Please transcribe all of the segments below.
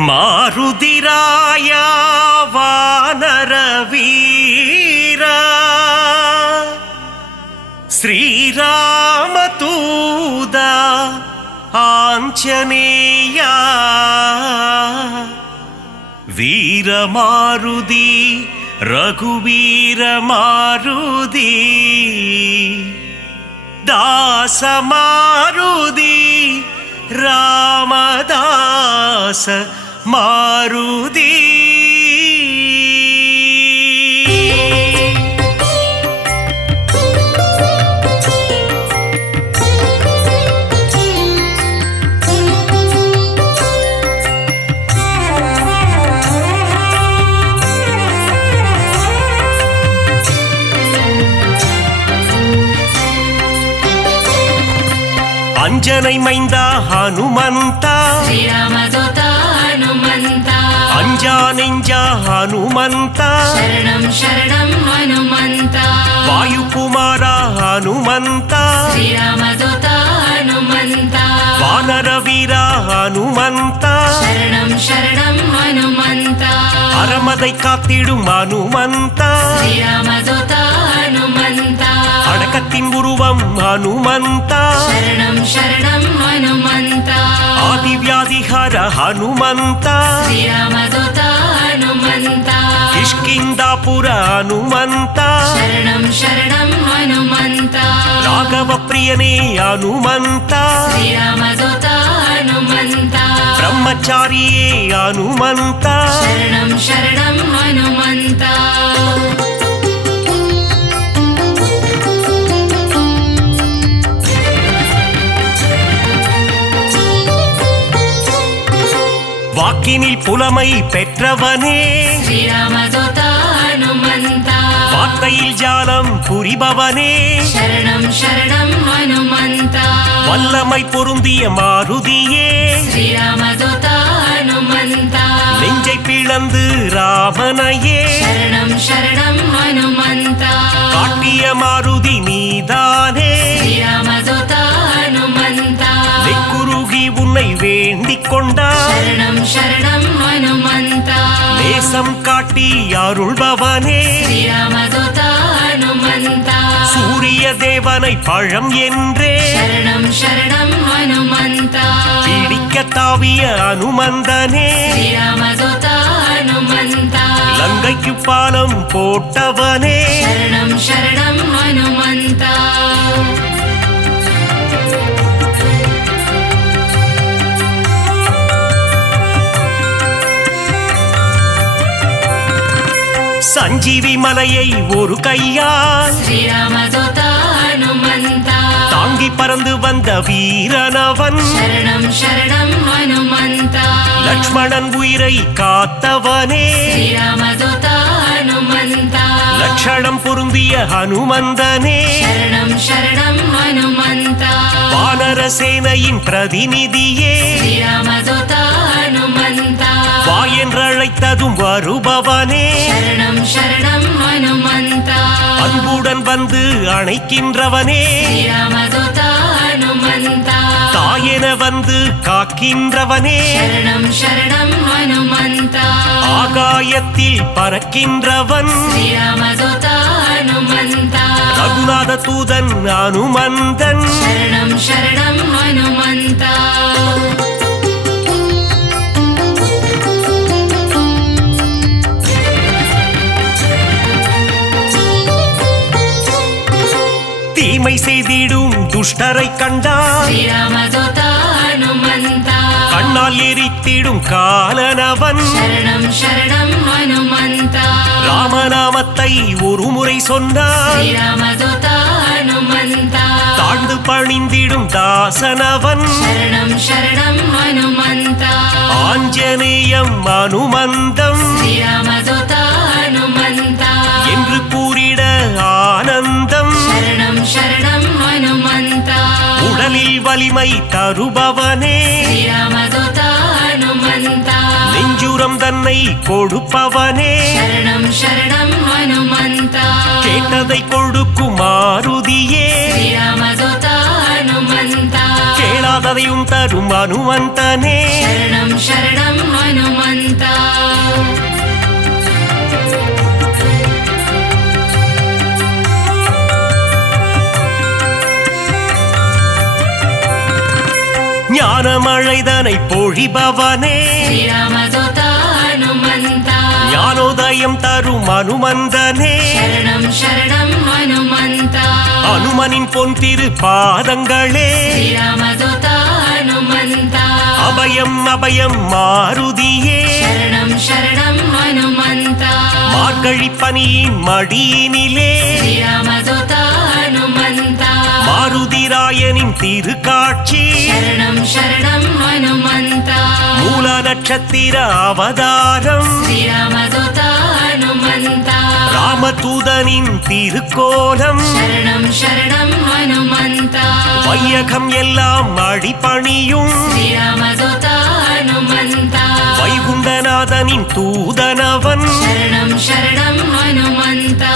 ಮಾರುದಿರಾಯ ವಾನರ ವೀರ ಶ್ರೀರಾಮತೂದ ಆಂಜನೇಯ ವೀರ ಮಾರುದಿ ರಘುವೀರ ಮಾರುದಿ ದಾಸ ಮಾರುದಿ ರಾಮದಾಸ ಮಾರುದಿ ಅಂಜನೈ ಮೈಂದ ಹನುಮಂತ ಶ್ರೀರಾಮದೂತ ಹನುಮಂತ ಅಂಜಾನೆಂಜ ಹನುಮಂತ ಶರಣಂ ಶರಣಂ ಹನುಮಂತ ವಾಯುಕುಮಾರ ಹನುಮಂತ ಶ್ರೀರಾಮದೂತ ಹನುಮಂತ ವಾನರ ವೀರ ಹನುಮಂತ ಶರಣಂ ಶರಣಂ ಹನುಮಂತ ಅರಮதை காத்திடும் ಹನುಮಂತ ಶ್ರೀರಾಮದೂತ ಹನುಮಂತ அடக்கத்தின் உருவம் ಹನುಮಂತ ಶರಣಂ ಶರಣಂ ಹನುಮಂತ ಆದಿವ್ಯಾಧಿಹರ ಹನುಮಂತ ಶ್ರೀರಾಮದೂತ ಹನುಮಂತ ಕಿಷ್ಕಿಂದಾಪುರ ಹನುಮಂತ ಶರಣಂ ಶರಣಂ ಹನುಮಂತ ರಾಘವ ಪ್ರಿಯನೇ ಹನುಮಂತ ಶ್ರೀರಾಮದೂತ ಹನುಮಂತ ಬ್ರಹ್ಮಚಾರಿಯೇ ಹನುಮಂತ ಶರಣಂ ಶರಣಂ ಹನುಮಂತ வாக்கினில் புலமை பெற்றவனே ಶ್ರೀರಾಮದೂತ ಹನುಮಂತ வார்த்தையில் ஜாலம் புரிபவனே ಶರಣಂ ಶರಣಂ ಹನುಮಂತ வல்லமை பொருந்திய மாருதியே ಶ್ರೀರಾಮದೂತ ಹನುಮಂತ நெஞ்சை பிளந்து ராமனையே ಶರಣಂ ಶರಣಂ ಹನುಮಂತ காட்டிய மாருதி நீதானே ಶ್ರೀರಾಮದೂತ ಹನುಮಂತ நெக்குருகி உன்னை வேண்டிக் கொண்டார் ಶರಣಂ ಶರಣಂ ಹನುಮಂತ நேசம் காட்டி அருள்பவனே ಶ್ರೀರಾಮದೂತ ಹನುಮಂತ சூரிய தேவனை பழம் என்றே ಶರಣಂ ಶರಣಂ ಹನುಮಂತ பிடிக்க தாவிய அனுமந்தனே ಶ್ರೀರಾಮದೂತ ಹನುಮಂತ லங்கைக்கு பாலம் போட்டவனே ಶರಣಂ ಶರಣಂ ಹನುಮಂತ சஞ்சீவி மலையை ஒரு கையால் ಶ್ರೀರಾಮದೂತ ಹನುಮಂತ தாங்கி பறந்து வந்த வீரனவன் ಶರಣಂ ಶರಣಂ ಹನುಮಂತ லக்ஷ்மணன் உயிரை காத்தவனே ಶ್ರೀರಾಮದೂತ ಹನುಮಂತ லட்சணம் பொருந்திய ஹனுமந்தனே ಶರಣಂ ಶರಣಂ ಹನುಮಂತ வானர சேனையின் பிரதிநிதியே ಶ್ರೀರಾಮದೂತ ಹನುಮಂತ வா என்றழைத்ததும் வருபவனே ಶರಣಂ ಶರಣಂ ಹನುಮಂತ அன்புடன் வந்து அணைக்கின்றவனே ಶ್ರೀರಾಮದೂತ ಹನುಮಂತ தாயென வந்து காக்கின்றவனே ಶರಣಂ ಶರಣಂ ಹನುಮಂತ ஆகாயத்தில் பறக்கின்றவன் ಶ್ರೀರಾಮದೂತ ಹನುಮಂತ ரகுநாத தூதன் அனுமந்தன் ಶರಣಂ ಶರಣಂ ಹನುಮಂತ தீமை செய்திடும் துஷ்டரை கண்டால் ಶ್ರೀರಾಮದೂತ ಹನುಮಂತ கண்ணால் எரித்திடும் காலனவன் ಶರಣಂ ಶರಣಂ ಹನುಮಂತ ராமநாமத்தை ஒரு முறை சொன்னால் ಶ್ರೀರಾಮದೂತ ಹನುಮಂತ தாழ்ந்து பணிந்திடும் தாசனவன் ಶರಣಂ ಶರಣಂ ಹನುಮಂತ ஆஞ்சநேயம் அனுமந்தம் ಶ್ರೀರಾಮದೂತ ಹನುಮಂತ என்று கூறிட ஆனந்தம் ಶರಣಂ ಶರಣಂ ಹನುಮಂತ உடலில் வலிமை தருபவனே ಶ್ರೀರಾಮದೂತ ಹನುಮಂತ நெஞ்சுரம் தன்னை கொடுப்பவனே ಶರಣಂ ಶರಣಂ ಹನುಮಂತ கேட்டதை கொடுக்கும் மாருதியே ಶ್ರೀರಾಮದೂತ ಹನುಮಂತ கேளா கேளாததையும் தரும் அனுமந்தனே शरणं शरणं हनुमन्ता ஞானமழைதனை பொழிபவனே श्रीरामदूता हनुमन्ता ஞானோதயம் தரும் அனுமந்தனே शरणं शरणं हनुमन्ता அனுமனின் பொன் திரு பாதங்களே श्रीरामदूता हनुमन्ता அபயம் அபயம் மாருதியே शरणं शरणं हनुमन्ता மார்கழி பனியின் மடியினிலே श्रीरामदूता हनुमन्ता மாருதிராயனின் திருக்காட்சி शरणं शरणं हनुमन्ता மூல நட்சத்திர அவதாரம் श्रीरामदूता हनुमन्ता ராமதூதனின் திருக்கோலம் शरणं शरणं हनुमन्ता வையகம் எல்லாம் அடிபணியும் श्रीरामदूता हनुमन्ता வைகுண்டநாதனின் தூதனவன் शरणं शरणं हनुमन्ता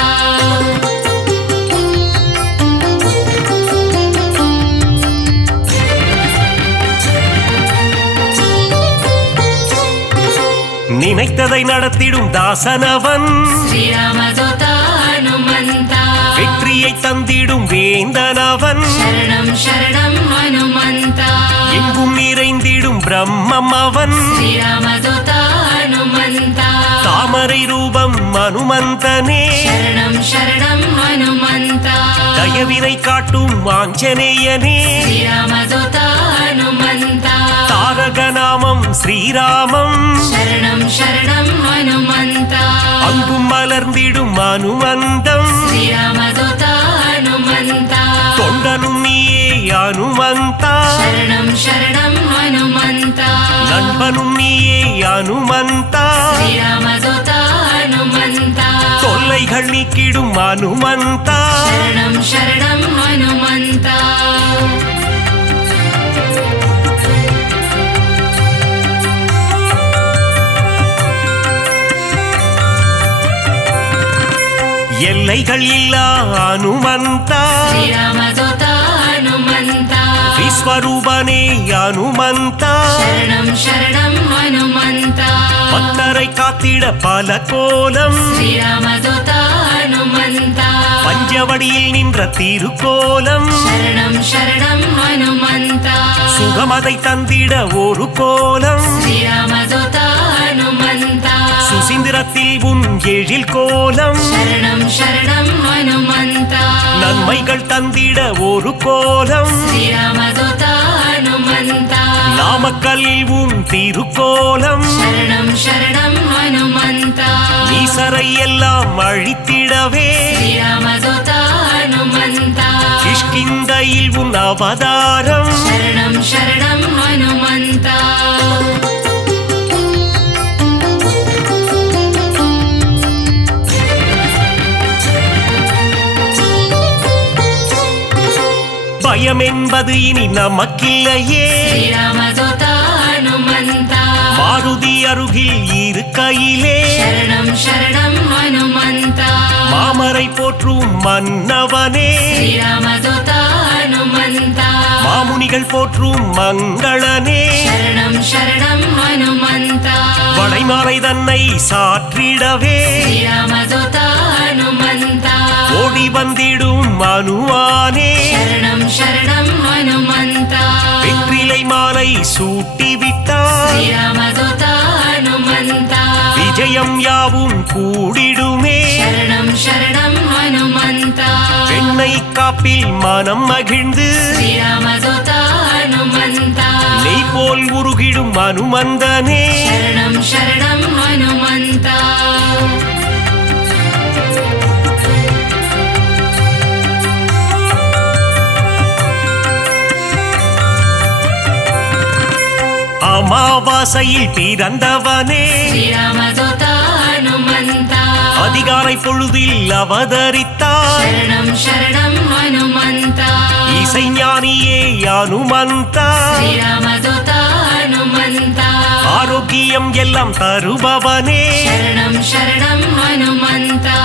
நினைத்ததை நடத்திடும் தாசனவன் श्रीरामदूता हनुमन्ता வெற்றியை தந்திடும் வேந்தனவன் शरणं शरणं हनुमन्ता எங்கும் நிறைந்திடும் பிரம்மம் அவன் श्रीरामदूता हनुमन्ता தாமரை ரூபம் அனுமந்தனே शरणं शरणं हनुमन्ता தயவினை காட்டும் ஆஞ்சநேயனே श्रीरामदूता हनुमन्ता தாரக நாமம் ஸ்ரீராமம் शरणं शरणं हनुमन्ता அங்கும் மலர்ந்திடும் அனுமந்தம் श्रीरामदूता हनुमन्ता தொண்டனும் நீயே அனுமந்தா शरणं शरणं हनुमन्ता நண்பனும் நீயே அனுமந்தா श्रीरामदूता हनुमन्ता தொல்லைகள் நீக்கிடும் அனுமந்தா शरणं शरणं हनुमन्ता எல்லைகள் இல்லா அனுமந்தா श्रीरामदूता हनुमन्ता விஸ்வரூபனே அனுமந்தா शरणं शरणं हनुमन्ता பக்தரை காத்திட பல கோலம் श्रीरामदूता हनुमन्ता பஞ்சவடியில் நின்ற திருக்கோலம் शरणं शरणं हनुमन्ता சுகமதை தந்திட ஒரு கோலம் श्रीरामदूता हनुमन्ता சுசீந்திரத்தில் உன் எழில் கோலம் शरणं शरणं हनुमन्ता நன்மைகள் தந்திட ஒரு கோலம் श्रीरामदूता हनुमन्ता நாமக்கல்லில் உன் திருக்கோலம் शरणं शरणं हनुमन्ता ஈசரை எல்லாம் அழித்திடவே श्रीरामदूता हनुमन्ता கிஷ்கிந்தையில் உன் அவதாரம் शरणं शरणं हनुमन्ता பயம் என்பது இனி நமக்கில்லையே श्रीरामदूता हनुमन्ता மாருதி அருகில் இருக்கையிலே शरणं शरणं हनुमन्ता மாமரை போற்றும் மன்னவனே श्रीरामदूता हनुमन्ता மாமுனிகள் போற்றும் மங்களனே शरणं शरणं हनुमन्ता வளைமாலை தன்னை சாற்றிடவே श्रीरामदूता हनुमन्ता ஓடி வந்திடும் மனுவானே शरणं शरणं हनुमन्ता வெற்றிலை மாலை சூட்டிவிட்டார் श्रीरामदूता हनुमन्ता விஜயம் யாவும் கூடிடுமே शरणं शरणं हनुमन्ता பெண்ணை காப்பில் மனம் மகிழ்ந்து श्रीरामदूता हनुमन्ता நெய் போல் உருகிடும் அனுமந்தனே शरणं शरणं हनुमन्ता அமாவாசையில் பிறந்தவனே श्रीरामदूता हनुमन्ता அதிகாலை பொழுதில் அவதரித்தார் शरणं शरणं हनुमन्ता இசைஞானியே அனுமந்தா श्रीरामदूता हनुमन्ता ஆரோக்கியம் எல்லாம் தருபவனே शरणं शरणं हनुमन्ता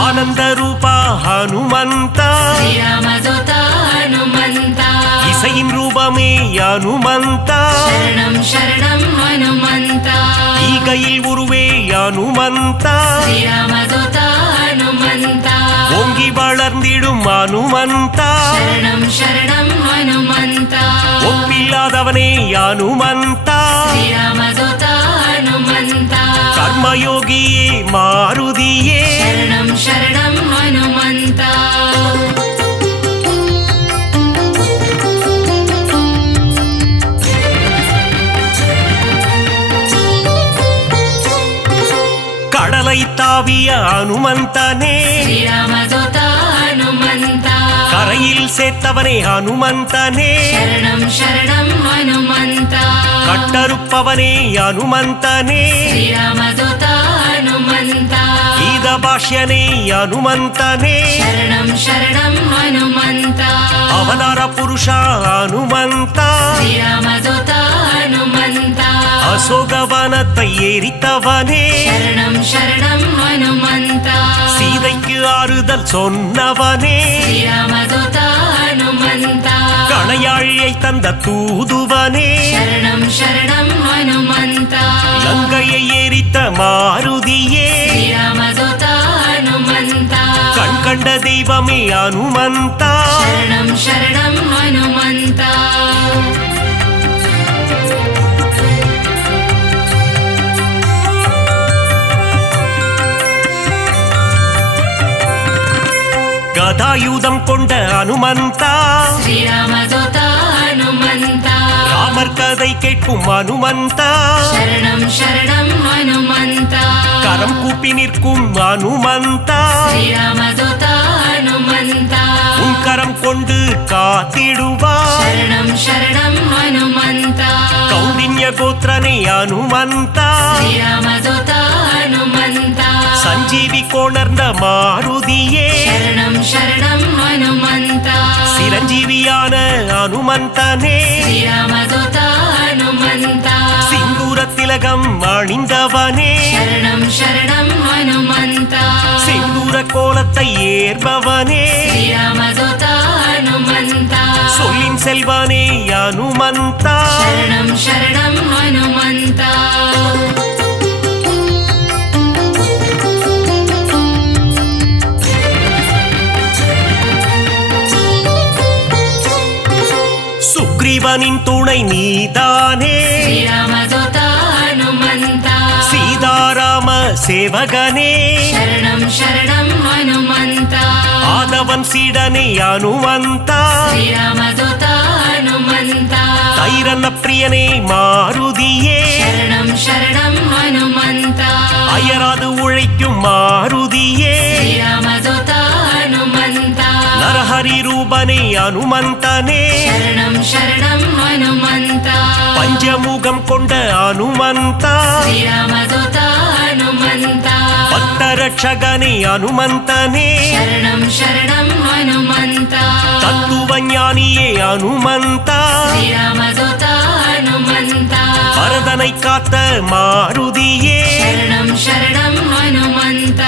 ஆனந்த ரூபா ஹனுமந்தா श्रीरामदूता हनुमन्ता ఇసైన్ రూపమే హనుమంత శరణం శరణం హనుమంత ஈகையில் உருவே ஹனுமந்த శ్రీరామదూత హనుమంత ஓங்கி வளர்ந்திடும் ஹனுமந்த శరణం శరణం హనుమంత ஒப்பில்லாதவனே ஹனுமந்த శ్రీరామదూత హనుమంత கர்மயோகியே மாருதியே శరణం శరణం హనుమంత கடலை தாவிய ஹனுமந்தனே శ్రీరామదూత హనుమంత கரையில் சேர்த்தவனே ஹனுமந்தனே శరణం శరణం హనుమంత கட்டறுப்பவனே ஹனுமந்தனே శ్రీరామదూత హనుమంత கீத பாஷ்யனே ஹனுமந்தனே శరణం శరణం హనుమంత அவதார புருஷா ஹனுமந்த శ్రీరామదూత హనుమంత அசோகவனத்தை எரித்தவனே శరణం శరణం హనుమంత சீதைக்கு ஆறுதல் சொன்னவனே శ్రీరామదూత హనుమంత கணையாழியை தந்த தூதுவனே శరణం శరణం హనుమంత லங்கையை எரித்த மாருதியே శ్రీరామదూత హనుమంత கண் கண்ட தெய்வமே ஹனுமந்த శరణం శరణం హనుమంత கதாயுதம் கொண்ட ஹனுமந்தா శ్రీరామదూత హనుమంత ராமர் கதை கேட்கும் ஹனுமந்தா శరణం శరణం హనుమంత கரம் கூப்பி நிற்கும் ஹனுமந்தா శ్రీరామదూత హనుమంత உன் கரம் கொண்டு காத்திடுவார் శరణం శరణం హనుమంత கௌண்டின்ய கோத்திரனே ஹனுமந்தா శ్రీరామదూత హనుమంత சஞ்சீவி கோணர்ந்த மாருதியே శరణం శరణం హనుమంత சிரஞ்சீவியான ஹனுமந்தனே శ్రీరామదూత హనుమంత சிந்தூர திலகம் அணிந்தவனே శరణం శరణం హనుమంత சிந்தூர கோலத்தை ஏற்பவனே శ్రీరామదూత హనుమంత சொல்லின் செல்வனே ஹனுமந்தா శరణం శరణం హనుమంత சுக்ரீவனின் துணை நீதானே శ్రీరామదూత హనుమంత சீதாராம சேவகனே శరణం శరణం హనుమంత ஆதவன் சீடனே ஹனுமந்தா శ్రీరామదూత హనుమంత தைரன்ன பிரியனே மாருதியே శరణం శరణం హనుమంత அயராது உழைக்கும் மாருதியே శ్రీరామదూత హనుమంత நரஹரி ரூபனே ஹனுமந்தனே శరణం శరణం హనుమంత பஞ்சமுகம் கொண்ட ஹனுமந்தா శ్రీరామదూత హనుమంత பக்தரட்சகனே ஹனுமந்தனே శరణం శరణం హనుమంత தத்துவ ஞானியே ஹனுமந்தா శ్రీరామదూత హనుమంత பரதனை காத்த மாருதியே శరణం శరణం హనుమంత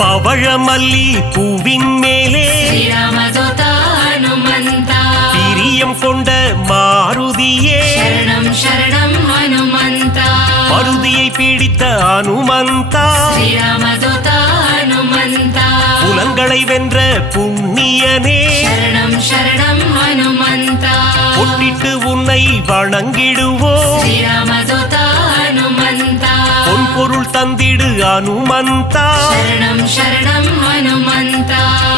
பவழமல்லி பூவின் மேலே శ్రీరామదూత హనుమంత பிரியம் கொண்ட மாருதியே శరణం శరణం హనుమంత மருதியை பிடித்த ஹனுமந்தா శ్రీరామదూత హనుమంత புலங்களை வென்ற புண்ணியனே శరణం శరణం హనుమంత பொட்டிட்டு உன்னை வணங்கிடுவோம் శ్రీరామదూత హనుమంత பொன் பொருள் தந்திடு ஹனுமந்தா శరణం శరణం హనుమంత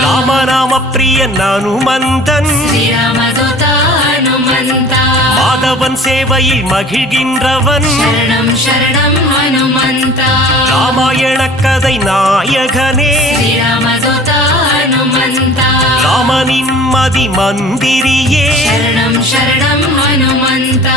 ராமநாம பிரியன் ஹனுமந்தன் శ్రీరామదూత హనుమంత மாதவன் சேவையில் மகிழ்கின்றவன் శరణం శరణం హనుమంత ராமாயண கதை நாயகனே శ్రీరామదూత హనుమంత ராமனின் மதி மந்திரியே శరణం శరణం హనుమంత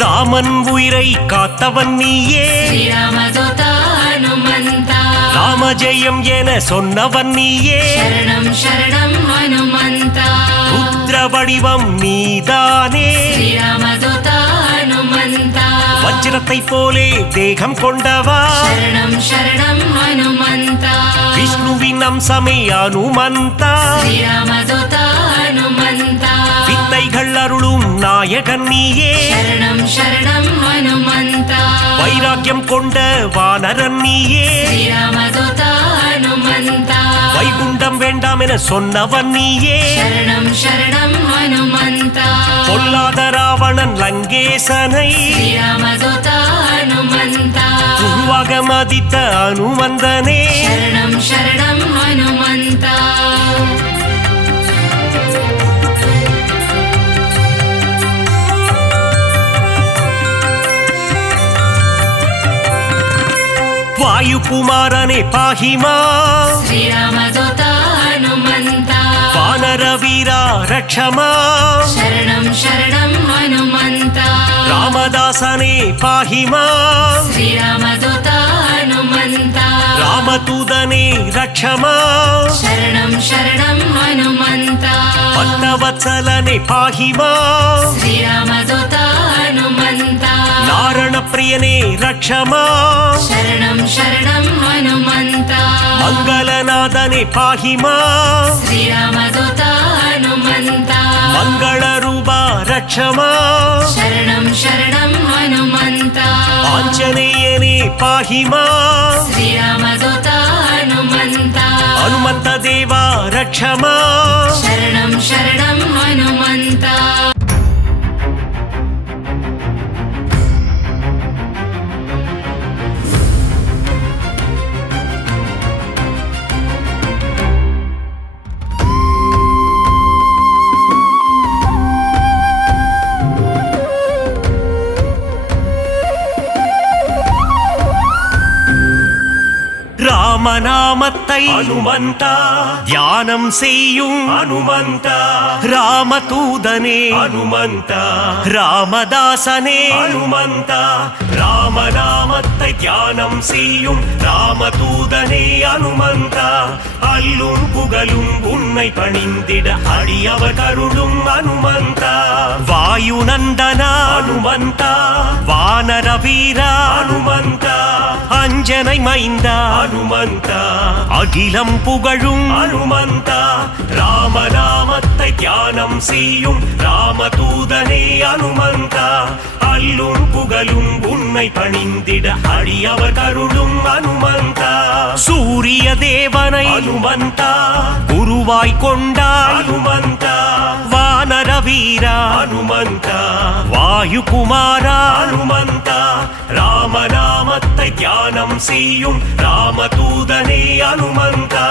ராமன் உயிரை காத்தவன் நீயே శ్రీరామదూత హనుమంత ராமஜெயம் என சொன்னவன் நீயே சரணம் சரணம் ஹனுமந்தா ருத்ர வடிவம் நீதானே ஸ்ரீராமதூதா ஹனுமந்தா வஜ்ரத்தை போலே தேகம் கொண்டவா சரணம் சரணம் ஹனுமந்தா விஷ்ணுவின் அம்சமே அனுமந்தா ஸ்ரீராமதூதா ஹனுமந்தா வித்தைகள் அருளும் நாயகன் நீயே சரணம் சரணம் ஹனுமந்தா வைராக்கியம் கொண்ட வானரன் நீயே ஸ்ரீராமதூதா ஹனுமந்தா வைகுண்டம் வேண்டாம் என சொன்னவன் நீயே சரணம் சரணம் ஹனுமந்தா பொல்லாத ராவணன் லங்கேசனை ஸ்ரீராமதூதா ஹனுமந்தா உருவாக மதித்த அனுமந்தனே சரணம் சரணம் ஹனுமந்தா வாயுகுமாரனே பாஹிமா ஸ்ரீராமதூதா ஹனுமந்தா வானர வீரா ரக்ஷமா சரணம் சரணம் ஹனுமந்தா ராமதாசனே பாஹிமா ஸ்ரீராமதூதா ஹனுமந்தா ராமதூதனே ரக்ஷமா சரணம் சரணம் ஹனுமந்தா பக்தவத்சலனே பாஹிமா ஸ்ரீராமதூதா ஹனுமந்தா நாரண பிரியனே ரக்ஷமா சரணம் சரணம் ஹனுமந்தா மங்களநாதனே பாஹிமா ஸ்ரீராமதூதா ஹனுமந்தா மங்கள ரூபா ரக்ஷமா சரணம் சரணம் ஹனுமந்தா ஆஞ்சநேயனே பாஹிமா ஸ்ரீராமதூதா ஹனுமந்தா ஹனுமந்த தேவா ரக்ஷமா சரணம் சரணம் ஹனுமந்தா ராமநாமத்தை அனுமந்தா தியானம் செய்யும் அனுமந்தா ராமதூதனே அனுமந்தா ராமதாசனே அனுமந்தா ராமநாமத்தை தியானம் செய்யும் ராமதூதனே அனுமந்தா அல்லும் புகழும் உன்னை பணிந்திட அடியவர் கருளும் அனுமந்தா வாயுநந்தனா அனுமந்தா வானர வீரா அனுமந்தா அஞ்சனை மைந்தா அனுமந்தா அகிலம் புகழும் அனுமந்தா ராமநாமத்தை தியானம் செய்யும் ராமதூதனே அனுமந்தா அல்லும் புகழும் உன்னை பணிந்திட அடியவர் கருளும் அனுமந்தா சூரிய தேவனை அனுமந்தா குருவாய் கொண்டாய் அனுமந்தா வானர வீரா அனுமந்தா வாயுகுமாரா அனுமந்தா ராமநாமத்தை தியானம் செய்யும் ராமதூதனே அனுமந்தா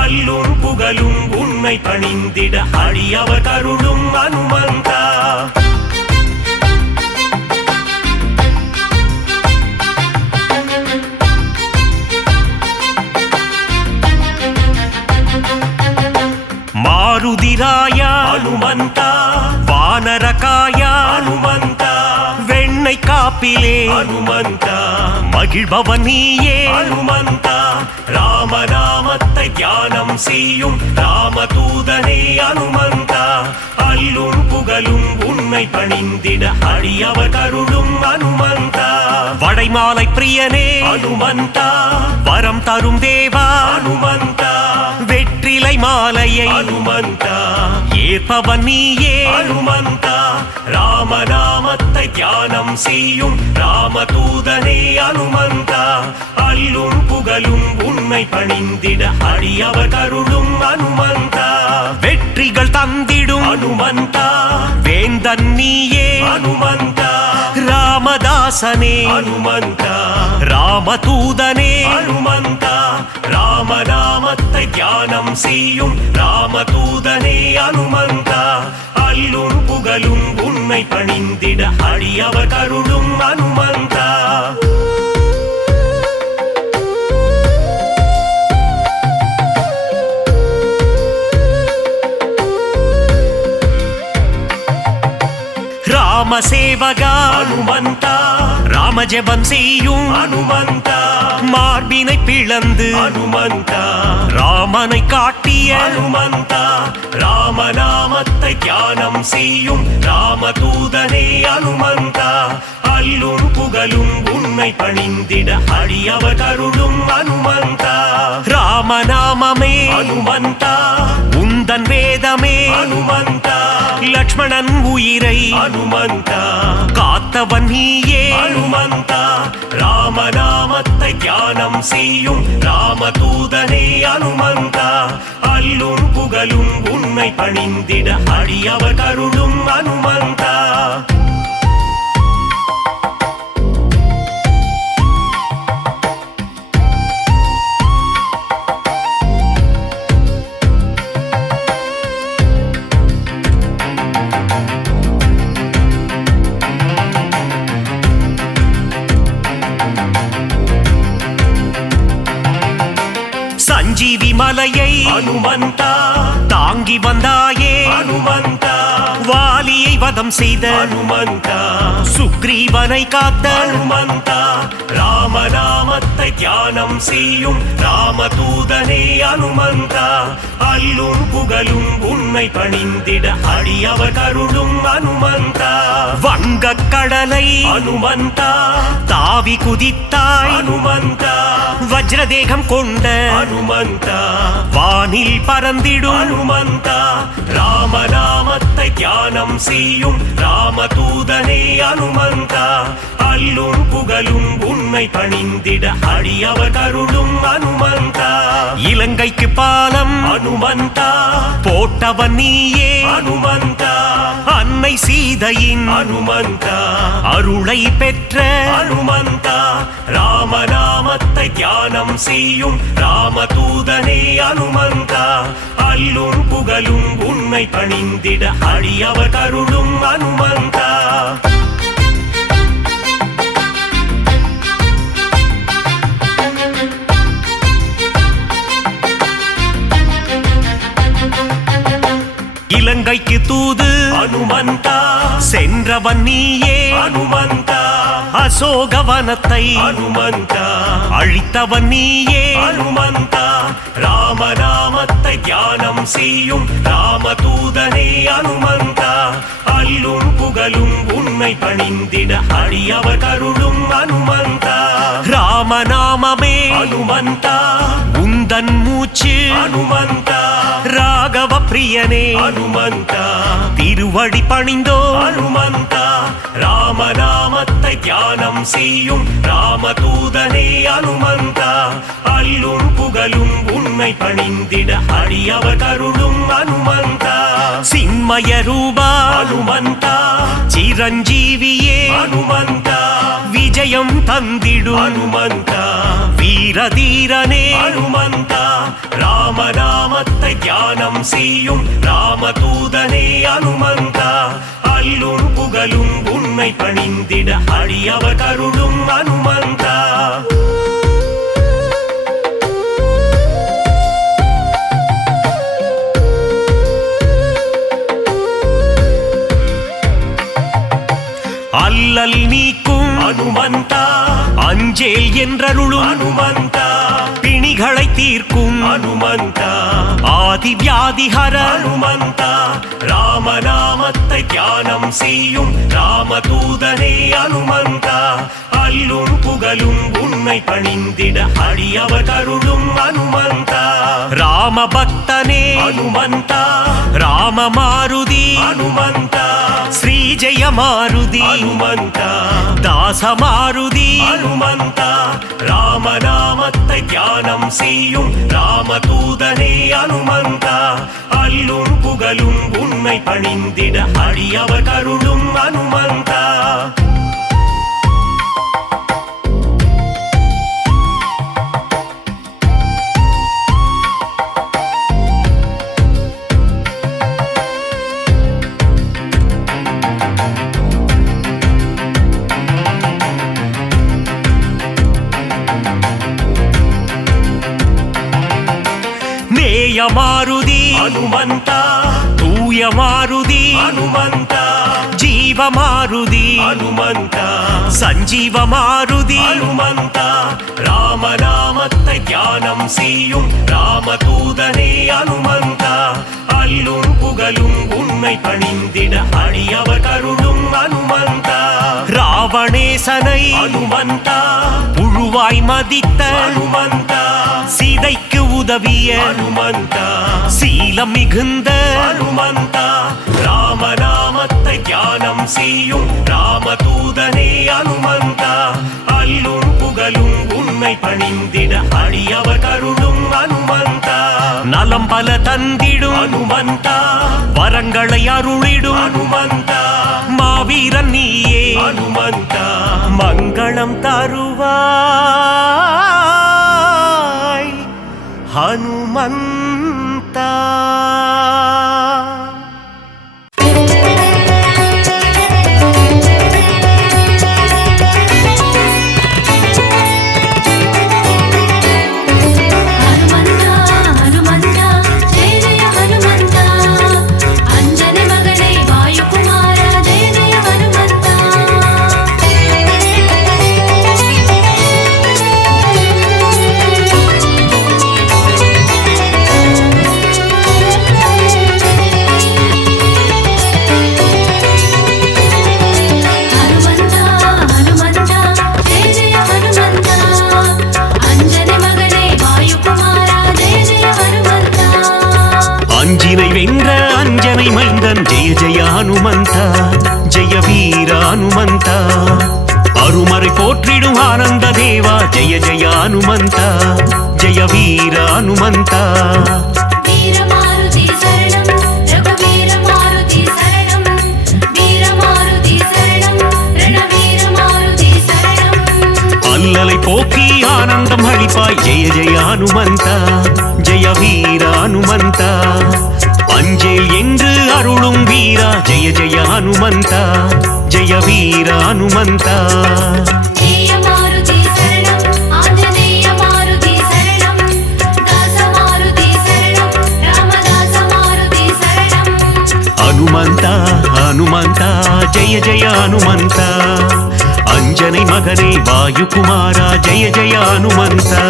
அல்லும் புகழும் உன்னை பணிந்திட அடியவர் கருளும் அனுமந்தா மாருதிராய அனுமந்தா வானரகாய அனுமந்தா வெண்ணை காப்பிலே அனுமந்தா மகிழ்பவன் நீயே அனுமந்தா ராமநாமத்தை தியானம் செய்யும் ராமதூதனே அனுமந்தா அல்லும் புகழும் உன்னை பணிந்திட அடியவர் கருளும் அனுமந்தா வடைமாலை பிரியனே அனுமந்தா வரம் தரும் தேவா அனுமந்தா வெற்றிலை மாலையை அனுமந்தா ஏற்பவன் நீயே அனுமந்தா ராமநாமத்தை தியானம் செய்யும் ராமதூதனே அனுமந்தா அல்லும் புகழும் உன்னை பணிந்திட அடியவர் கருளும் அனுமந்தா வெற்றிகள் தந்திடும் அனுமந்தா வேந்தன் நீயே அனுமந்தா ராமதாசனே அனுமந்தா ராமதூதனே அனுமந்தா ராமநாமத்தை தியானம் செய்யும் ராமதூதனே அனுமந்தா அல்லும் புகழும் உன்னை பணிந்திட அடியவர் கருளும் அனுமந்தா ராம சேவகா அனுமந்தா ராம ஜெபம் செய்யும் அனுமந்தா மார்பினை பிளந்து அனுமந்தா ராமனை காட்டிய அனுமந்தா ராமநாமத்தை தியானம் செய்யும் ராமதூதனே அனுமந்தா அல்லும் புகழும் உன்னை பணிந்திட அடியவர் கருளும் அனுமந்தா ராமநாமமே அனுமந்தா உந்தன் வேதமே அனுமந்தா லக்ஷ்மணன் உயிரை அனுமந்தா காத்தவன் நீயே அனுமந்தா ராமநாமத்தை தியானம் செய்யும் ராமதூதனே அனுமந்தா அல்லும் புகழும் உன்னை பணிந்திட அடியவர் கருளும் அனுமந்தா சஞ்சீவி மலையை அனுமந்தா தாங்கி வந்தாயே அனுமந்தா வாலியை வதம் செய்த அனுமந்தா சுக்ரீவனை காத்த அனுமந்தா ராமநாமத்தை தியானம் செய்யும் ராமதூதனே அனுமந்தா அல்லும் புகழும் உன்னை பணிந்திட அடியவர் கருளும் அனுமந்தா வங்கக் கடலை அனுமந்தா தாவி குதித்தாய் அனுமந்தா வஜ்ரதேகம் கொண்ட அனுமந்தா வானில் பறந்திடும் அனுமந்தா ராமநாமத்தை தியானம் செய்யும் ராமதூதனே அனுமந்தா அல்லும் புகழும் உன்னை பணிந்திட அடியவர் கருளும் அனுமந்தா இலங்கைக்கு பாலம் அனுமந்தா போட்டவன் நீயே அனுமந்தா அன்னை சீதையின் அனுமந்தா அருளை பெற்ற அனுமந்தா ராமநாமத்தை தியானம் செய்யும் ராமதூதனே அனுமந்தா அல்லும் புகழும் உன்னை பணிந்திட அடியவர் கருளும் அனுமந்தா இலங்கைக்கு தூது அனுமந்தா சென்றவன் நீயே அனுமந்தா அசோகவனத்தை அனுமந்தா அழித்தவன் நீயே அனுமந்தா ராமநாமத்தை தியானம் செய்யும் ராமதூதனே அனுமந்தா அல்லும் புகழும் உன்னை பணிந்திட அடியவர் கருளும் அனுமந்தா ராமநாமமே அனுமந்தா உந்தன் மூச்சு அனுமந்தா ராகவ பிரியனே அனுமந்தா திருவடி பணிந்தோ அனுமந்தா ராமநாமத்தை தியானம் செய்யும் ராமதூதனே அனுமந்தா அல்லும் புகழும் உன்னை பணிந்திட அடியவர் கருளும் அனுமந்தா சின்மய ரூபா அனுமந்தா சிரஞ்சீவியே அனுமந்தா விஜயம் தந்திடு அனுமந்தா வீரதீரனே அனுமந்தா ராமநாமத்தை தியானம் செய்யும் ராமதூதனே அனுமந்தா அல்லும் புகழும் உன்னை பணிந்திட அடியவர் கருளும் அனுமந்தா அல்லல் நீக்கும் அனுமந்தா அஞ்சேல் என்றருளும் அனுமந்தா பிணிகளை தீர்க்கும் அனுமந்தா ஆதி வியாதிஹர அனுமந்தா ராமநாமத்தை தியானம் செய்யும் ராமதூதனே அனுமந்தா அல்லும் புகழும் உன்னை பணிந்திட அடியவர் கருளும் அனுமந்தா ராம பக்தனே அனுமந்தா ராம மாருதி அனுமந்தா ஸ்ரீ ஜெய மாருதி அனுமந்தா தாச மாருதி அனுமந்தா ராமநாமத்தை தியானம் செய்யும் ராமதூதனே அனுமந்தா அல்லும் புகழும் உன்னை பணிந்திட அடியவர் கருளும் அனுமந்தா மாருதி ಹನುಮಂತ ತೂಯ ಮಾರುತಿ ಹನುಮಂತ ಜೀವ ಮಾರುತಿ ಹನುಮಂತ சஞ்சீவ மாருதி ஹனுமந்த ராமநாமத்தை தியானம் செய்யும் ராமதூதனே ஹனுமந்தா அல்லும் புகழும் உண்மை பணிந்திட அடியவர் கருளும் ஹனுமந்தா ராவணேசனை ஹனுமந்தா புழுவாய் மதித்த ஹனுமந்தா சீதைக்கு உதவிய ஹனுமந்தா சீலம் மிகுந்த ஹனுமந்தா ராமநாமத்தை தியானம் செய்யும் ராமதூதனே ஹனுமந்தா அல்லும் புகழும் உண்மை பணிந்திட அடியவர் கருளும் ஹனுமந்தா நலம் பல தந்திடும் ஹனுமந்தா வரங்களை அருளிடும் ஹனுமந்தா மாவீரன் நீயே ஹனுமந்தா மங்களம் தருவாய் ஹனுமந்தா. அஞ்சனை மைந்தன் ஜெய ஜெய ஹனுமந்தா ஜெய வீர ஹனுமந்தா அருமறை போற்றிடும் ஆனந்த தேவா ஜெய ஜெய ஹனுமந்தா ஜெய வீர ஹனுமந்தா. அல்லலை போக்கி ஆனந்தம் அளிப்பாய் ஜெய ஜெய ஹனுமந்தா ஜெய வீர ஹனுமந்தா அஞ்சேல் என்று அருளும் வீரா ஜெய ஜெய ஹனுமந்தா ஜெய வீர ஹனுமந்தா. ஹனுமந்தா ஹனுமந்தா ஜெய ஜெய ஹனுமந்தா அஞ்சனை மகனே வாயுகுமாரா ஜெய ஜெய ஹனுமந்தா.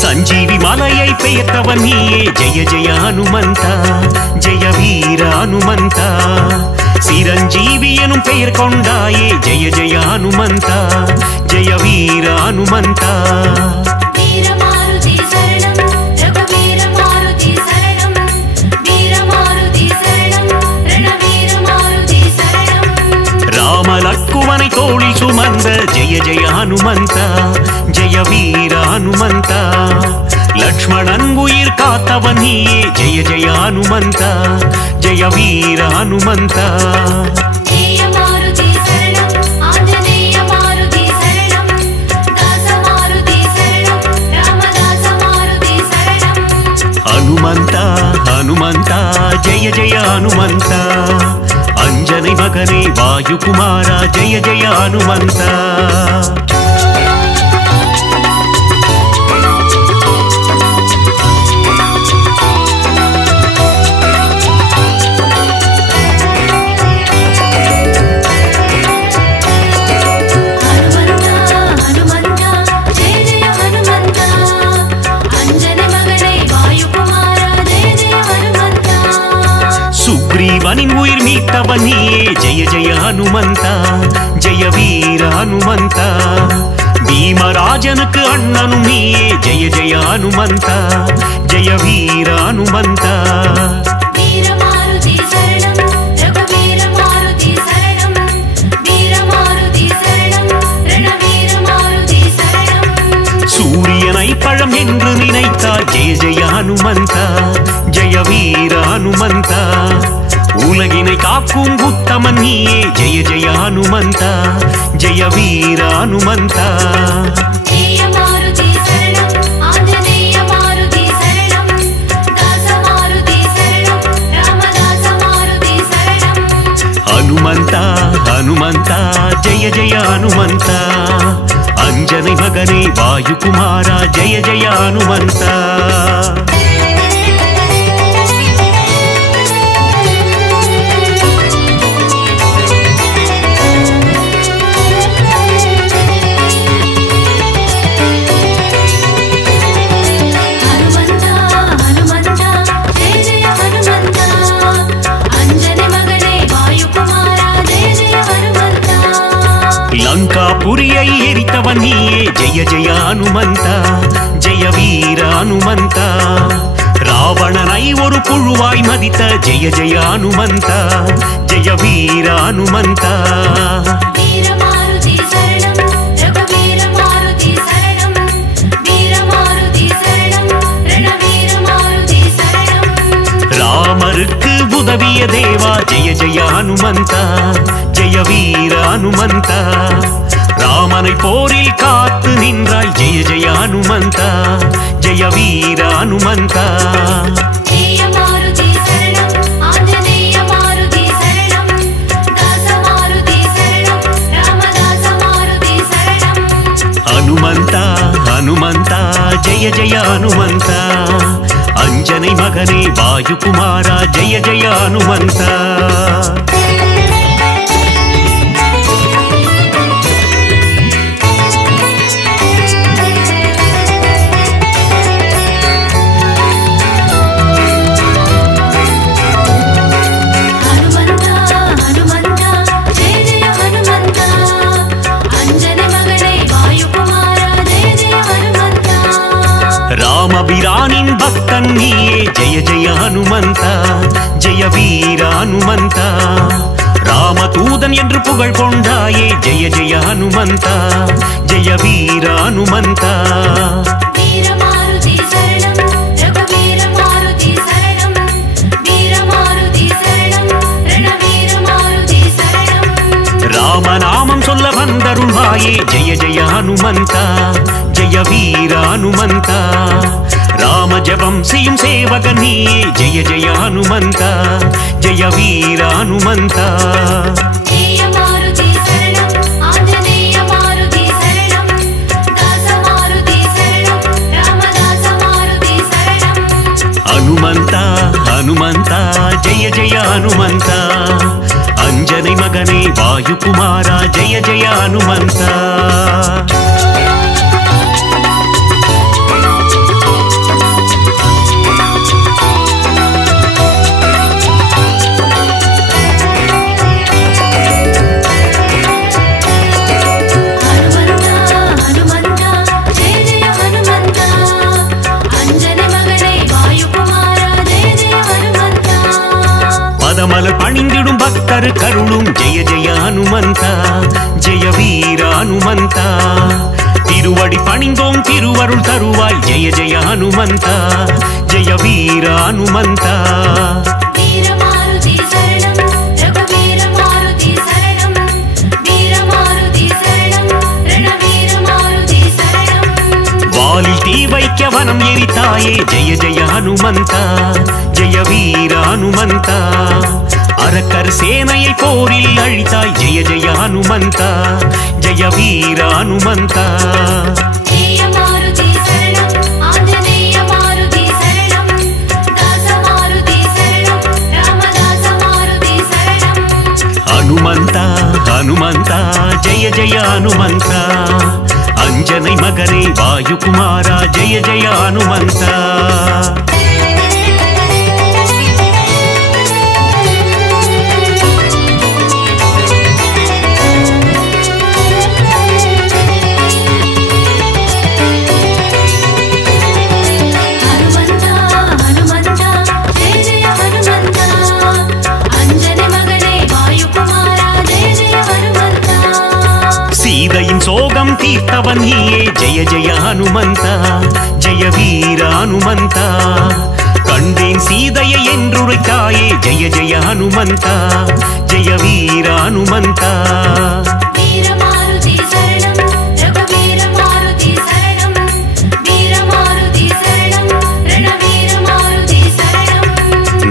சஞ்சீவி மலையை பெயர்த்தவன் நீயே ஜெய ஜெய ஹனுமந்தா ஜெய வீர ஹனுமந்தா சிரஞ்சீவி எனும் பெயர் கொண்டாயே ஜெய ஜெய ஹனுமந்தா ஜெய வீர ஹனுமந்தா. ராமலக்குவனை தோளில் சுமந்த ஜெய ஜெய ஹனுமந்தா ஜெய வீர ஹனுமந்தா லக்ஷ்மணன் உயிர் காத்தவன் நீயே ஜெய ஜெய ஹனுமந்தா ஜெய வீர ஹனுமந்தா. ஹனுமந்தா ஹனுமந்தா ஜெய ஜெய ஹனுமந்தா அஞ்சனை மகனே வாயுகுமாரா ஜெய ஜெய ஹனுமந்தா. சுக்ரீவனின் உயிர் மீட்டவன் நீயே ஜெய ஜெய ஹனுமந்தா ஜெய வீர ஹனுமந்தா பீமராஜனுக்கு அண்ணனும் நீயே ஜெய ஜெய ஹனுமந்தா ஜெய வீர ஹனுமந்தா. சூரியனை பழம் என்று நினைத்தாய் ஜெய ஜெய ஹனுமந்தா ஜெய வீர ஹனுமந்தா உலகினை காக்கும் உத்தமன் நீயே ஜெய ஜெய ஹனுமந்தா ஜெய வீர ஹனுமந்தா ஜெய மாருதி சரணம் ஆஞ்சநேய மாருதி சரணம் தாச மாருதி சரணம் ராமதாச மாருதி சரணம் ஹனுமந்தா ஹனுமந்தா ஜெய ஜெய ஹனுமந்தா அஞ்சனை மகனே வாயுகுமாரா ஜெய ஜெய ஹனுமந்தா லங்காபுரியை எரித்தவன் நீயே ஜெய ஜெய ஹனுமந்தா ஜெய வீர ஹனுமந்தா ராவணனை ஒரு புழுவாய் மதித்த ஜெய ஜெய ஹனுமந்தா ஜெய வீர ஹனுமந்தா வீர மாருதி சரணம் ரகுவீர மாருதி சரணம் வீர மாருதி சரணம் ரணவீர மாருதி சரணம் ராமருக்கு உதவிய தேவா ஜெய ஜெய ஹனுமந்தா ஜெய வீர ஹனுமந்தா ராமனை போரில் காத்து நின்றாய் ஜெய ஜெய ஹனுமந்தா ஜெய வீர ஹனுமந்தா ஜெய மாருதி சரணம் ஆஞ்சநேய மாருதி சரணம் தாச மாருதி சரணம் ராமதாச மாருதி சரணம் ஹனுமந்தா ஹனுமந்தா ஜெய ஜெய ஹனுமந்தா அஞ்சனை மகனே வாயுகுமாரா ஜெய ஜெய ஹனுமந்தா ராமபிரானின் பக்தன் நீயே ஜெய ஜெய ஹனுமந்தா ஜெய வீர ஹனுமந்தா ராமதூதன் என்று புகழ் கொண்டாயே ஜெய ஜெய ஹனுமந்தா ஜெய வீர ஹனுமந்தா வீர மாருதி சரணம் ரகுவீர மாருதி சரணம் வீர மாருதி சரணம் ரணவீர மாருதி சரணம் ராமநாமம் சொல்ல வந்தருள்வாயே ஜெய ஜெய ஹனுமந்தா ஜெய வீர ஹனுமந்தா ராம ஜபம் செய்யும் சேவகன் நீயே ஜெய ஜெய ஹனுமந்தா ஜெய வீர ஹனுமந்தா ஜெய மாருதி சரணம் ஆஞ்சநேய மாருதி சரணம் தாச மாருதி சரணம் ராமதாச மாருதி சரணம் ஹனுமந்தா ஹனுமந்தா ஜெய ஜெய ஹனுமந்தா அஞ்சனை மகனே வாயுகுமாரா ஜெய ஜெய ஹனுமந்தா பதமலர் பணிந்திடும் பக்தர் கருளும் ஜெய ஜெய ஹனுமந்தா ஜெய வீர ஹனுமந்தா திருவடி பணிந்தோம் திருவருள் தருவாய் ஜெய ஜெய ஹனுமந்தா ஜெய வீர ஹனுமந்தா வீர மாருதி சரணம் ரகுவீர மாருதி சரணம் வீர மாருதி சரணம் ரணவீர மாருதி சரணம் வாலில் தீ வைக்க வனம் எரித்தாயே ஜெய ஜெய ஹனுமந்தா ஜெய வீர ஹனுமந்தா அரக்கர் சேனையை போரில் அழித்தாய் ஜெய ஜெய ஹனுமந்தா ஜெய வீர ஹனுமந்தா ஜெய மாருதி சரணம் ஆஞ்சநேய மாருதி சரணம் தாச மாருதி சரணம் ராமதாச மாருதி சரணம் ஹனுமந்தா ஹனுமந்தா ஜெய ஜெய ஹனுமந்தா அஞ்சனை மகனே வாயுகுமாரா ஜெய ஜெய ஹனுமந்தா சீதையின் சோகம் தீர்த்தவன் நீயே ஜெய ஜெய ஹனுமந்தா ஜெய வீர ஹனுமந்தா கண்டேன் சீதையை என்றுரைத்தாயே ஜெய ஜெய ஹனுமந்தா ஜெய வீர ஹனுமந்தா வீரமாருதி சரணம் ரகுவீர மாருதி சரணம் வீரமாருதி சரணம் ரணவீர மாருதி சரணம்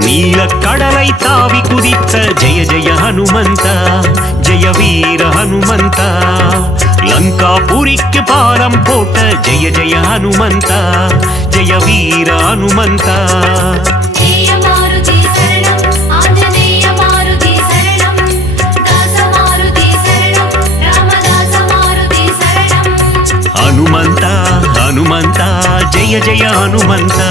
நீலக் கடலை தாவி குதித்த ஜெய ஜெய ஹனுமந்தா ஜெய வீர ஹனுமந்தா லங்காபுரிக்கு பாலம் போட்ட ஜெய ஜெய ஹனுமந்தா ஜெய வீர ஹனுமந்தா ஜெய மாருதி சரணம் ஆஞ்சநேய மாருதி சரணம் தாச மாருதி சரணம் ராமதாச மாருதி சரணம் ஹனுமந்தா ஹனுமந்தா ஜெய ஜெய ஹனுமந்தா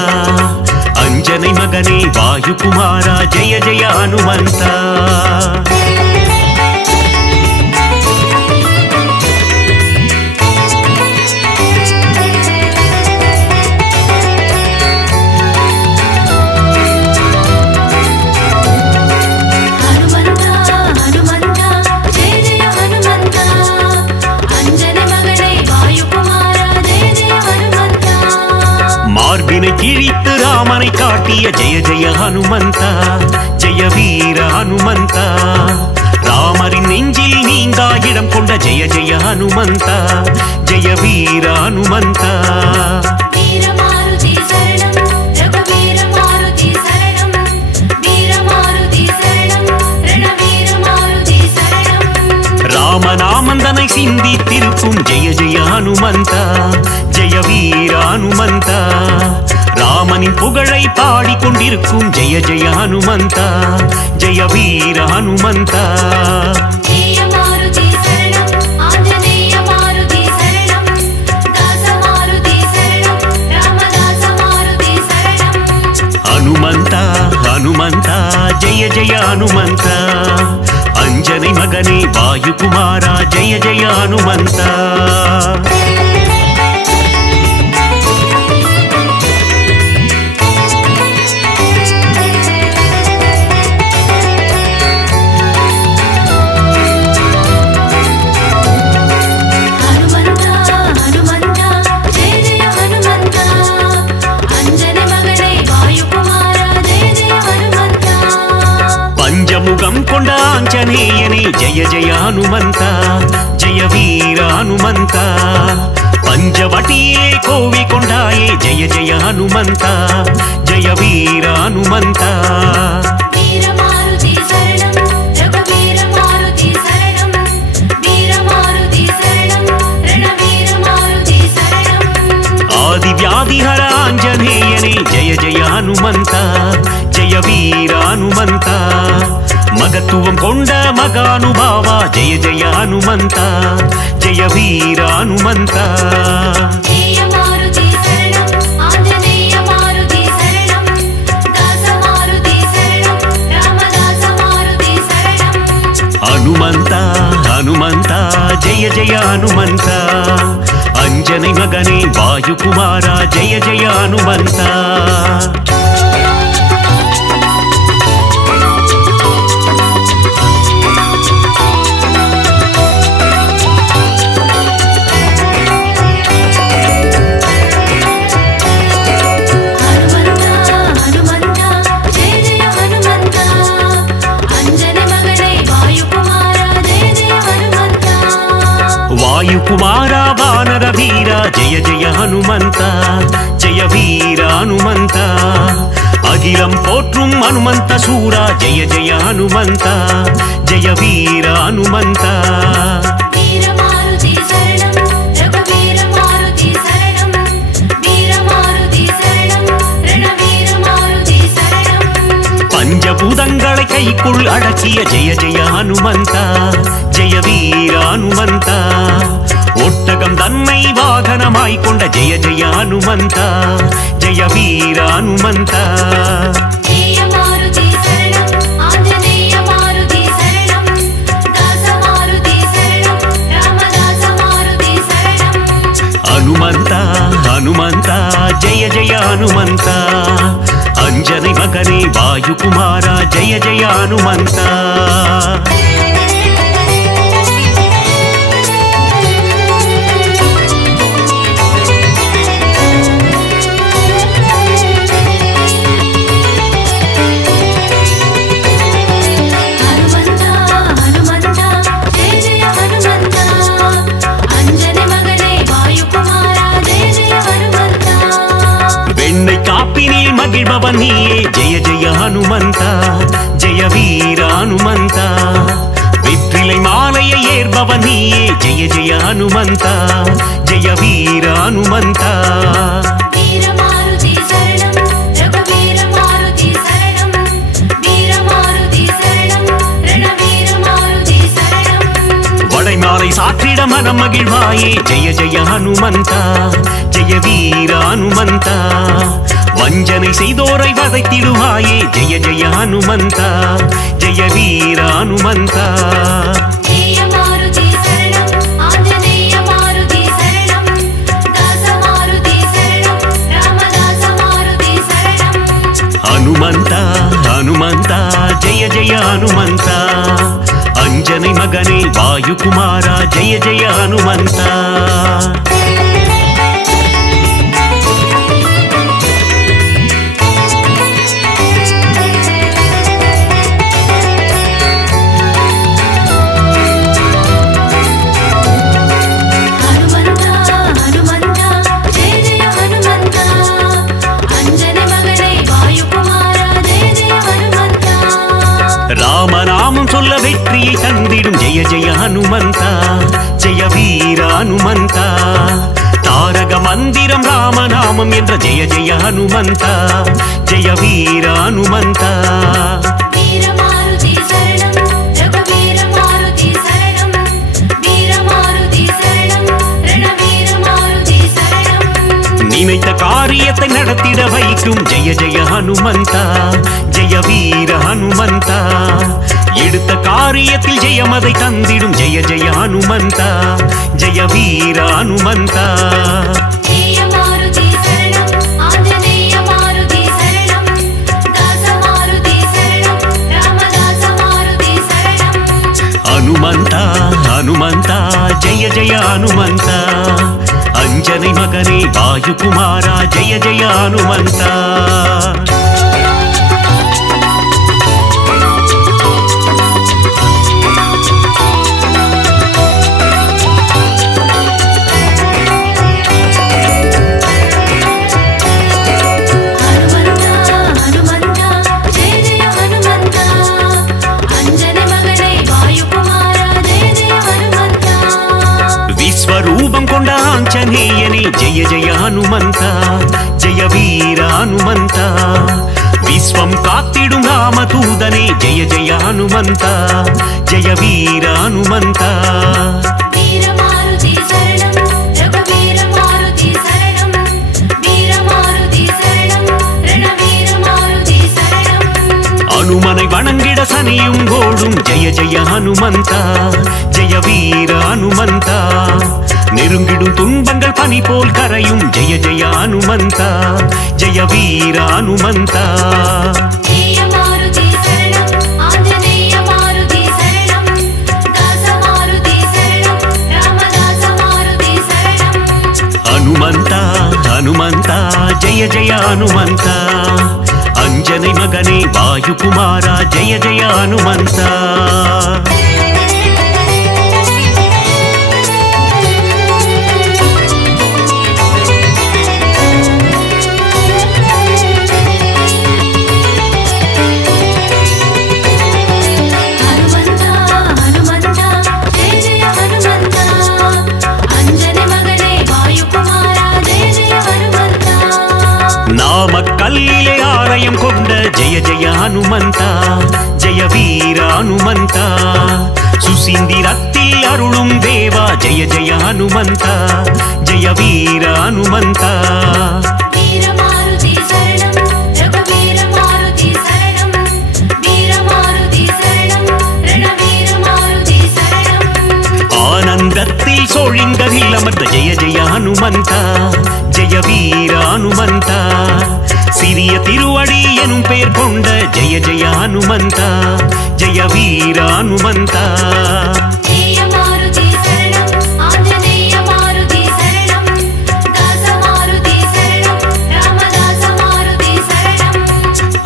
அஞ்சனை மகனே வாயுகுமாரா ஜெய ஜெய ஹனுமந்தா ஹனுமந்தா ஹனுமந்தா ஜெய ஜெய ஹனுமந்தா அஞ்சனை மகனே வாயுகுமாரா ஜெய ஜெய ஹனுமந்தா மார்பினை கிழித்து ராமனை காட்டிய ஜெய ஜெய ஹனுமந்தா ஜெய வீர ஹனுமந்தா ராமரின் நெஞ்சில் நீங்கா இடம் கொண்ட ஜெய ஜெய ஹனுமந்தா ஜெய வீர ஹனுமந்தா வீரமாருதி சரணம் ரகுவீர மாருதி சரணம் வீரமாருதி சரணம் ரணவீர மாருதி சரணம் ராமநாமந்தனை சிந்தித்திருக்கும் ஜெய ஜெய ஹனுமந்தா ஜெய வீர ஹனுமந்தா ராமனின் புகழை பாடிக்கொண்டிருக்கும் ஜெய ஜெய ஹனுமந்தா ஜெய வீர ஹனுமந்தா ஜெய மாருதி சரணம் ஆஞ்சநேய மாருதி சரணம் தாச மாருதி சரணம் ராமதாச மாருதி சரணம் ஹனுமந்தா ஹனுமந்தா ஜெய ஜெய ஹனுமந்தா அஞ்சனை மகனே வாயுகுமாரா ஜெய ஜெய ஹனுமந்தா ஹனுமந்தா ஹனுமந்தா ஜெய ஜெய ஹனுமந்தா அஞ்சனை மகனே வாயுகுமாரா ஜெய ஜெய ஹனுமந்தா பஞ்சமுகம் கொண்ட ஆஞ்சநேயனே ஜெய ஜெய ஹனுமந்தா ஜெய வீர ஹனுமந்தா பஞ்சவட்டியே கோவி கொண்டாயே ஜெய ஜெய ஹனுமந்தா ஜெய வீர ஹனுமந்தா வீரமாருதி சரணம் ரகுவீர மாருதி சரணம் வீரமாருதி சரணம் ரணவீர மாருதி சரணம் ஆதி வியாதிஹர ஆஞ்சநேயனே ஜெய ஜெய ஹனுமந்தா ஜெய வீர ஹனுமந்தா மகத்துவம் கொண்ட மகானுபாவா ஜெய ஜெய ஹனுமந்தா ஜெய வீர ஹனுமந்தா ஜெய மாருதி சரணம் ஆஞ்சநேய மாருதி சரணம் தாச மாருதி சரணம் ராமதாச மாருதி சரணம் ஹனுமந்தா ஹனுமந்தா ஜெய ஜெய ஹனுமந்தா அஞ்சனை மகனே வாயுகுமாரா ஜெய ஜெய ஹனுமந்தா ஹனுமந்தா ஹனுமந்தா ஜெய ஜெய ஹனுமந்தா அஞ்சனை மகனே வாயுகுமாரா ஜெய ஜெய ஹனுமந்தா வாயுகுமாரா வானர வீரா ஜெய ஜெய ஹனுமந்தா ஜெய வீர ஹனுமந்தா அகிலம் போற்றும் ஹனுமந்த சூரா ஜெய ஜெய ஹனுமந்தா ஜெய வீர ஹனுமந்தா வீரமாருதி சரணம் ரகுவீர மாருதி சரணம் வீரமாருதி சரணம் ரணவீர மாருதி சரணம் பஞ்சபூதங்களை கைக்குள் அடக்கிய ஜெய ஜெய ஹனுமந்தா ஜெய வீர ஹனுமந்தா ஒட்டகம் தன்னை வாகனமாய் கொண்ட ஜெய ஜெய ஹனுமந்தா ஜெய வீர ஹனுமந்தா ஜெய மாருதி சரணம் ஆஞ்சநேய மாருதி சரணம் தாச மாருதி சரணம் ராமதாச மாருதி சரணம் ஹனுமந்தா ஹனுமந்தா ஜெய ஜெய ஹனுமந்தா அஞ்சனை மகனே வாயுகுமாரா ஜெய ஜெய ஹனுமந்தா ஏற்பவன் நீயே ஜெய ஜெய ஹனுமந்தா ஜெய வீர ஹனுமந்தா வெற்றிலை மாலையை ஏற்பவன் நீயே ஜெய ஜெய ஹனுமந்தா ஜெய வீர ஹனுமந்தா வீரமாருதி சரணம் ரகுவீர மாருதி சரணம் வீரமாருதி சரணம் ரணவீர மாருதி சரணம் வடைமாலை சாற்றிட மனம் மகிழ்வாயே ஜெய ஜெய ஹனுமந்தா ஜெய வீர ஹனுமந்தா வஞ்சனை செய்தோரை வதைத்திடுவாயே ஜெய ஜெய ஹனுமந்தா ஜெய வீர ஹனுமந்தா ஜெய மாருதி சரணம் ஆஞ்சநேய மாருதி சரணம் தாச மாருதி சரணம் ராமதாச மாருதி சரணம் ஹனுமந்தா ஹனுமந்தா ஜெய ஜெய ஹனுமந்தா அஞ்சனை மகனே வாயுகுமாரா ஜெய ஜெய ஹனுமந்தா ஹனுமந்தா ஹனுமந்தா ஜெய ஜெய ஹனுமந்தா அஞ்சனை மகனே வாயுகுமாரா ஜெய ஜெய ஹனுமந்தா ராமநாமம் சொல்ல வெற்றியை தந்திடும் ஜெய ஜெய ஹனுமந்தா ஜெய வீர ஹனுமந்தா தாரக மந்திரம் ராமநாமம் என்ற ஜெய ஜெய ஹனுமந்தா ஜெய வீர ஹனுமந்தா வீரமாருதி சரணம் ரகுவீர மாருதி சரணம் வீரமாருதி சரணம் ரணவீர மாருதி சரணம் நினைத்த காரியத்தை நடத்திட வைக்கும் ஜெய ஜெய ஹனுமந்தா ஜெய வீர ஹனுமந்தா எடுத்த காரியத்தில் ஜெயமதை தந்திடும் ஜெய ஜெய ஹனுமந்தா ஜெய வீர ஹனுமந்தா ஜெய மாருதி சரணம் ஆஞ்சநேய மாருதி சரணம் தாச மாருதி சரணம் ராமதாச மாருதி சரணம் ஹனுமந்தா ஹனுமந்தா ஜெய ஜெய ஹனுமந்தா அஞ்சனை மகனே வாயுகுமாரா ஜெய ஜெய ஹனுமந்தா ஹனுமந்தா ஹனுமந்தா ஜெய ஜெய ஹனுமந்தா அஞ்சனை மகனே வாயுகுமாரா ஜெய ஜெய ஹனுமந்தா விஸ்வரூபம் கொண்ட ஆஞ்சநேயனே ஜெய ஜெய ஹனுமந்தா ஜெய வீர ஹனுமந்தா விஸ்வம் காத்திடும் ராமதூதனே ஜெய ஜெய ஹனுமந்தா ஜெய வீர ஹனுமந்தா வீரமாருதி சரணம் ரகுவீர மாருதி சரணம் வீரமாருதி சரணம் ரணவீர மாருதி சரணம் அனுமனை வணங்கிட சனியும் கோடும் ஜெய ஜெய ஹனுமந்தா ஜெய வீர ஹனுமந்தா நெருங்கிடும் துன்பங்கள் பனி போல் கரையும் ஜெய ஜெய ஹனுமந்தா ஜெய வீர ஹனுமந்தா ஜெய மாருதி சரணம் ஆஞ்சநேய மாருதி சரணம் தாச மாருதி சரணம் ராமதாச மாருதி சரணம் ஹனுமந்தா ஹனுமந்தா ஜெய ஜெய ஹனுமந்தா அஞ்சனை மகனே வாயுகுமாரா ஜெய ஜெய ஹனுமந்தா ஹனுமந்தா ஹனுமந்தா ஜெய ஜெய ஹனுமந்தா அஞ்சனை மகனே வாயுகுமாரா ஜெய ஜெய ஹனுமந்தா நாமக்கல்லிலே ஆலயம் கொண்ட ஜெய ஜெய ஹனுமந்தா ஜெய வீர ஹனுமந்தா சுசீந்திரத்தில் அருளும் தேவா ஜெய ஜெய ஹனுமந்தா ஜெய வீர ஹனுமந்தா வீரமாருதி சரணம் ரகுவீர மாருதி சரணம் வீரமாருதி சரணம் ரணவீர மாருதி சரணம் ஆனந்தத்தில் சோழிங்கரில் அமர்ந்த ஜெய ஜெய ஹனுமந்தா ஜெய வீர ஹனுமந்தா சிறிய திருவடி எனும் பெயர் கொண்ட ஜெய ஜெய ஹனுமந்தா ஜெய வீர ஹனுமந்தா ஜெய மாருதி சரணம் ஆஞ்சநேய மாருதி சரணம் தாச மாருதி சரணம் ராமதாச மாருதி சரணம்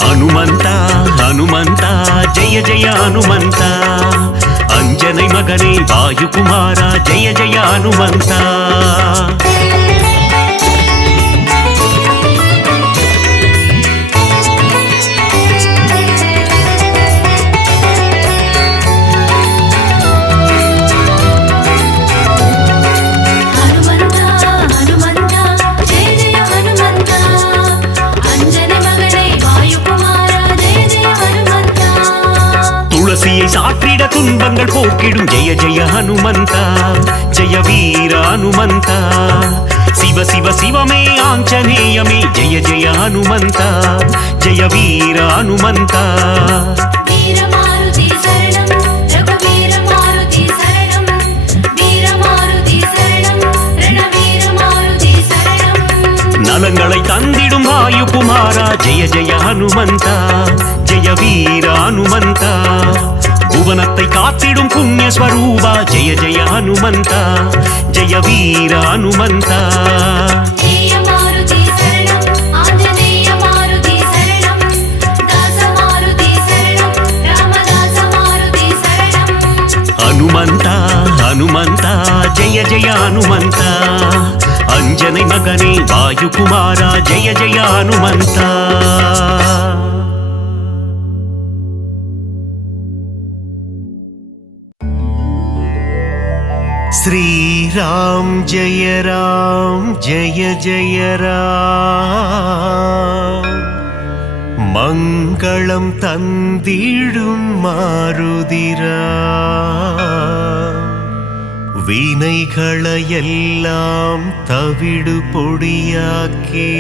ஹனுமந்தா ஹனுமந்தா ஜெய ஜெய ஹனுமந்தா அஞ்சனை மகனே வாயுகுமாரா ஜெய ஜெய ஹனுமந்தா சாற்றிட துன்பங்கள் போக்கிடும் ஜெய ஜெய ஹனுமந்தா ஜெய வீர ஹனுமந்தா சிவ சிவ சிவமே ஆஞ்சநேயமே ஜெய ஜெய ஹனுமந்தா ஜெய வீர ஹனுமந்தா வீரமாருதி சரணம் ரகுவீர மாருதி சரணம் வீரமாருதி சரணம் ரணவீர மாருதி சரணம் நலங்களை தந்திடும் வாயு குமாரா ஜெய ஜெய ஹனுமந்தா ஜெய வீர ஹனுமந்தா புவனத்தை காத்திடும் புண்ணிய ஸ்வரூபா ஜெய ஜெய ஹனுமந்தா ஜெய வீர ஹனுமந்தா ஜெய மாருதி சரணம் ஆஞ்சநேய மாருதி சரணம் தாச மாருதி சரணம் ராமதாச மாருதி சரணம் ஹனுமந்தா ஹனுமந்தா ஜெய ஜெய ஹனுமந்தா அஞ்சனை மகனே வாயு குமாரா ஜெய ஜெய ஹனுமந்தா श्रीराम जय जय राम मङ्गलं तन्दिडुम मारुदिरा வினைகளையெல்லாம் தவிடு பொடியாக்கி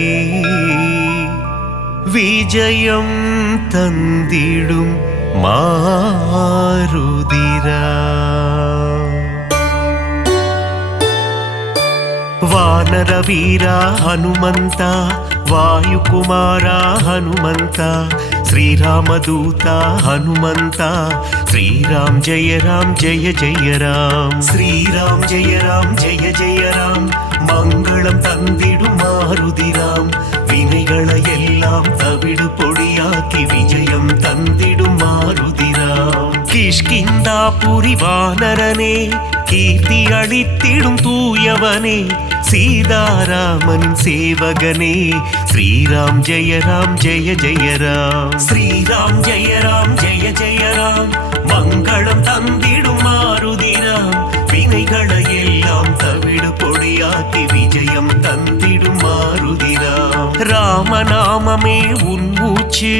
விஜயம் தந்திடும் மாருதிரா வானர வீரா ஹனுமந்தா வாயுகுமாரா ஹனுமந்தா ஸ்ரீராமதூதா ஹனுமந்தா ஸ்ரீராம் ஜெய ஜெய ராம் ஸ்ரீராம் ஜெய ஜெய ராம் மங்களம் தந்திடும் மாருதிராம் வினைகளை எல்லாம் தவிடு பொடியாக்கி விஜயம் தந்திடும் மாருதிராம் கிஷ்கிந்தா புரி வானரனே கீர்த்தி அளித்திடும் தூயவனே சீதாராமன் சேவகனே ஸ்ரீராம் ஜெய ஜெய ராம் ஸ்ரீராம் ஜெய ஜெய ராம் மங்களம் தந்திடும் மாருதிராம் வினைகளை எல்லாம் தவிடு பொடியாக்கி விஜயம் தந்திடும் மாருதிராம் ராமநாமமே உன் மூச்சு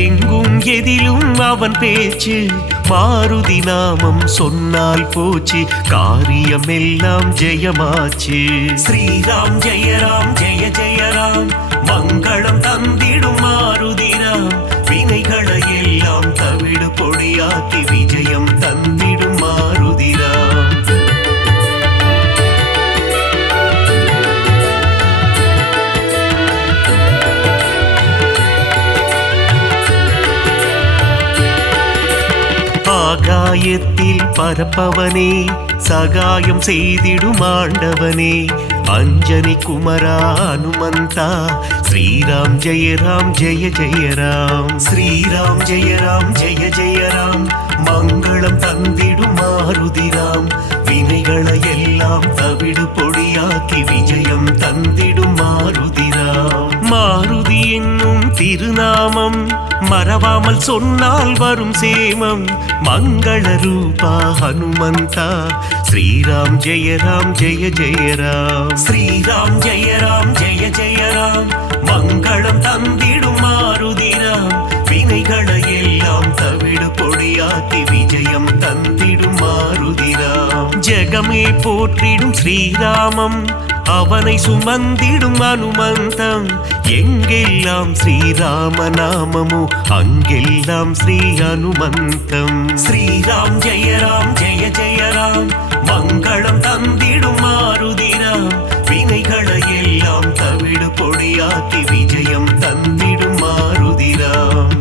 எங்கும் எதிலும் அவன் பேச்சு மாருதி நாமம் சொன்னால் போச்சு காரியம் எல்லாம் ஜெயமாச்சு ஸ்ரீராம் ஜெய ஜெய ராம் மங்களம் தந்திடும் மாருதிராம் வினைகளை எல்லாம் தவிடு பொடியாக்கி விஜயம் தந்திடும் மாருதிராம் ஆகாயத்தில் பரப்பவனே சகாயம் செய்திடும் ஆண்டவனே அஞ்சனி குமரா ஹனுமந்தா ஸ்ரீராம் ஜெய ஜெய ராம் ஸ்ரீராம் ஜெய ஜெய ராம் மங்களம் தந்திடும் மாருதிராம் வினைகளை எல்லாம் தவிடு பொடியாக்கி விஜயம் தந்திடும் மாருதிராம் மாருதி என்னும் திருநாமம் மறவாமல் சொன்னால் வரும் சேமம் மங்கள ரூபா ஹனுமந்தா ஸ்ரீராம் ஜெய ஜெய ராம் ஸ்ரீராம் ஜெய ஜெய ராம் மங்களம் தந்திடும் மாருதிராம் வினைகளை எல்லாம் தவிடு பொடியாக்கி விஜயம் தந்திடும் மாருதிராம் ஜெகமே போற்றிடும் ஸ்ரீராமம் அவனை சுமந்திடும் அனுமந்தம் எங்கெல்லாம் ஸ்ரீராம நாமமோ அங்கெல்லாம் ஸ்ரீ அனுமந்தம் ஸ்ரீராம் ஜெய ஜெய ராம் மங்களம் தந்திடும் மாருதிராம் வினைகளை எல்லாம் தவிடு பொடியாக்கி விஜயம் தந்திடும் மாருதிராம்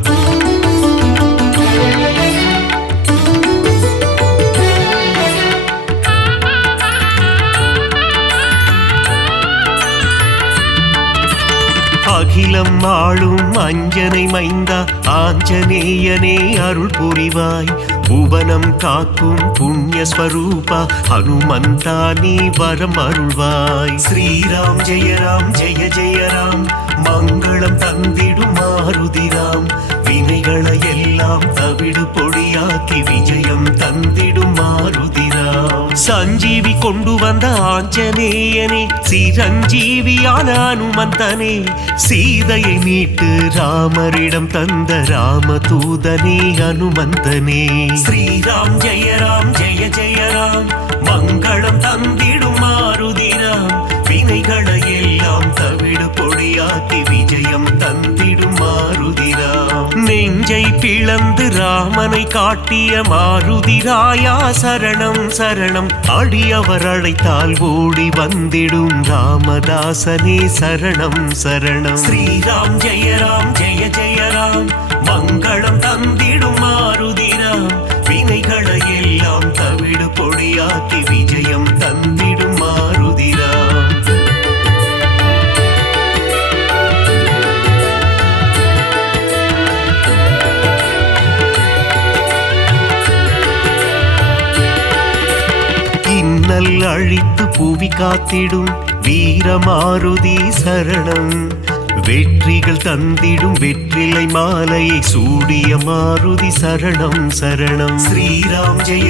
அகிலம் ஆளும் அஞ்சனை மைந்தா ஆஞ்சநேயனே அருள் புரிவாய் புவனம் காக்கும் புண்ணிய ஸ்வரூபா ஹனுமந்தா நீ வரம் அருள்வாய் ஸ்ரீராம் ஜெய ஜெய ராம் மங்களம் தந்திடும் மாருதிராம் வினைகளை எல்லாம் தவிடு பொடியாக்கி விஜயம் தந்திடும் மாருதிராம். சஞ்சீவி கொண்டு வந்த ஆஞ்சநேயனே, சிரஞ்சீவியான அனுமந்தனே, சீதையை மீட்டு ராமரிடம் தந்த ராமதூதனே அனுமந்தனே. ஸ்ரீராம் ஜெய ஜெய ராம், மங்களம் தந்திடும் மாருதிராம். வினைகளை எல்லாம் தவிடு பொடியாக்கி விஜயம் தந்திடும் மாருதிராம். நெஞ்சை பிளந்து ராமனை காட்டிய மாருதிராயா சரணம் சரணம். அடியவர் அழைத்தால் ஓடி வந்திடும் ராமதாசனே சரணம் சரணம். ஸ்ரீராம் ஜெய ராம், மங்களம் தந்திடும் மாருதிராம். வினைகளை எல்லாம் தவிடு பொடியாக்கி விஜயம் தந்திடும் மாருதிராம். இன்னல் அழித்து புவி காத்திடும் வீரமாருதி சரணம். வெற்றிகள் தந்திடும் வெற்றிலை மாலையை சூடிய மாருதி சரணம் சரணம். ஸ்ரீராம் ஜெய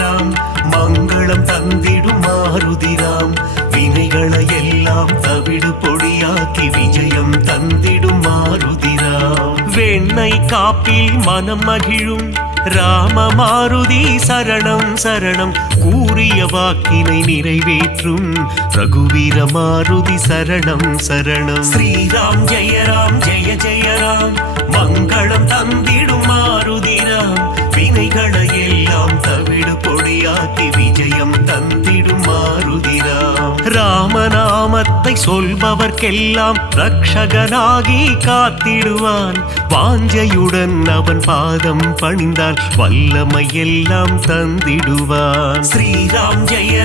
ராம், மங்களம் தந்திடும் மாருதிராம். வினைகளை எல்லாம் தவிடு பொடியாக்கி விஜயம் தந்திடும் மாருதிராம். வெண்ணை காப்பில் மனம் மகிழும் ராம மாருதி சரணம் சரணம். கூறிய வாக்கினை நிறைவேற்றும் ரகுவீர மாருதி சரணம் சரணம். ஸ்ரீராம் ஜெய ராம், மங்களம் தந்திடும் மாருதிராம். வினைகளை எல்லாம் தவிடு பொடியாக்கி விஜயம் தந்திடும் மாருதிராம். ராமநாமத்தை சொல்பவர்க்கெல்லாம் ரக்ஷகனாகி காத்திடுவான். வாஞ்சையுடன் அவன் பாதம் பணிந்தால் வல்லமை எல்லாம் தந்திடுவான். ஸ்ரீராம் ஜெய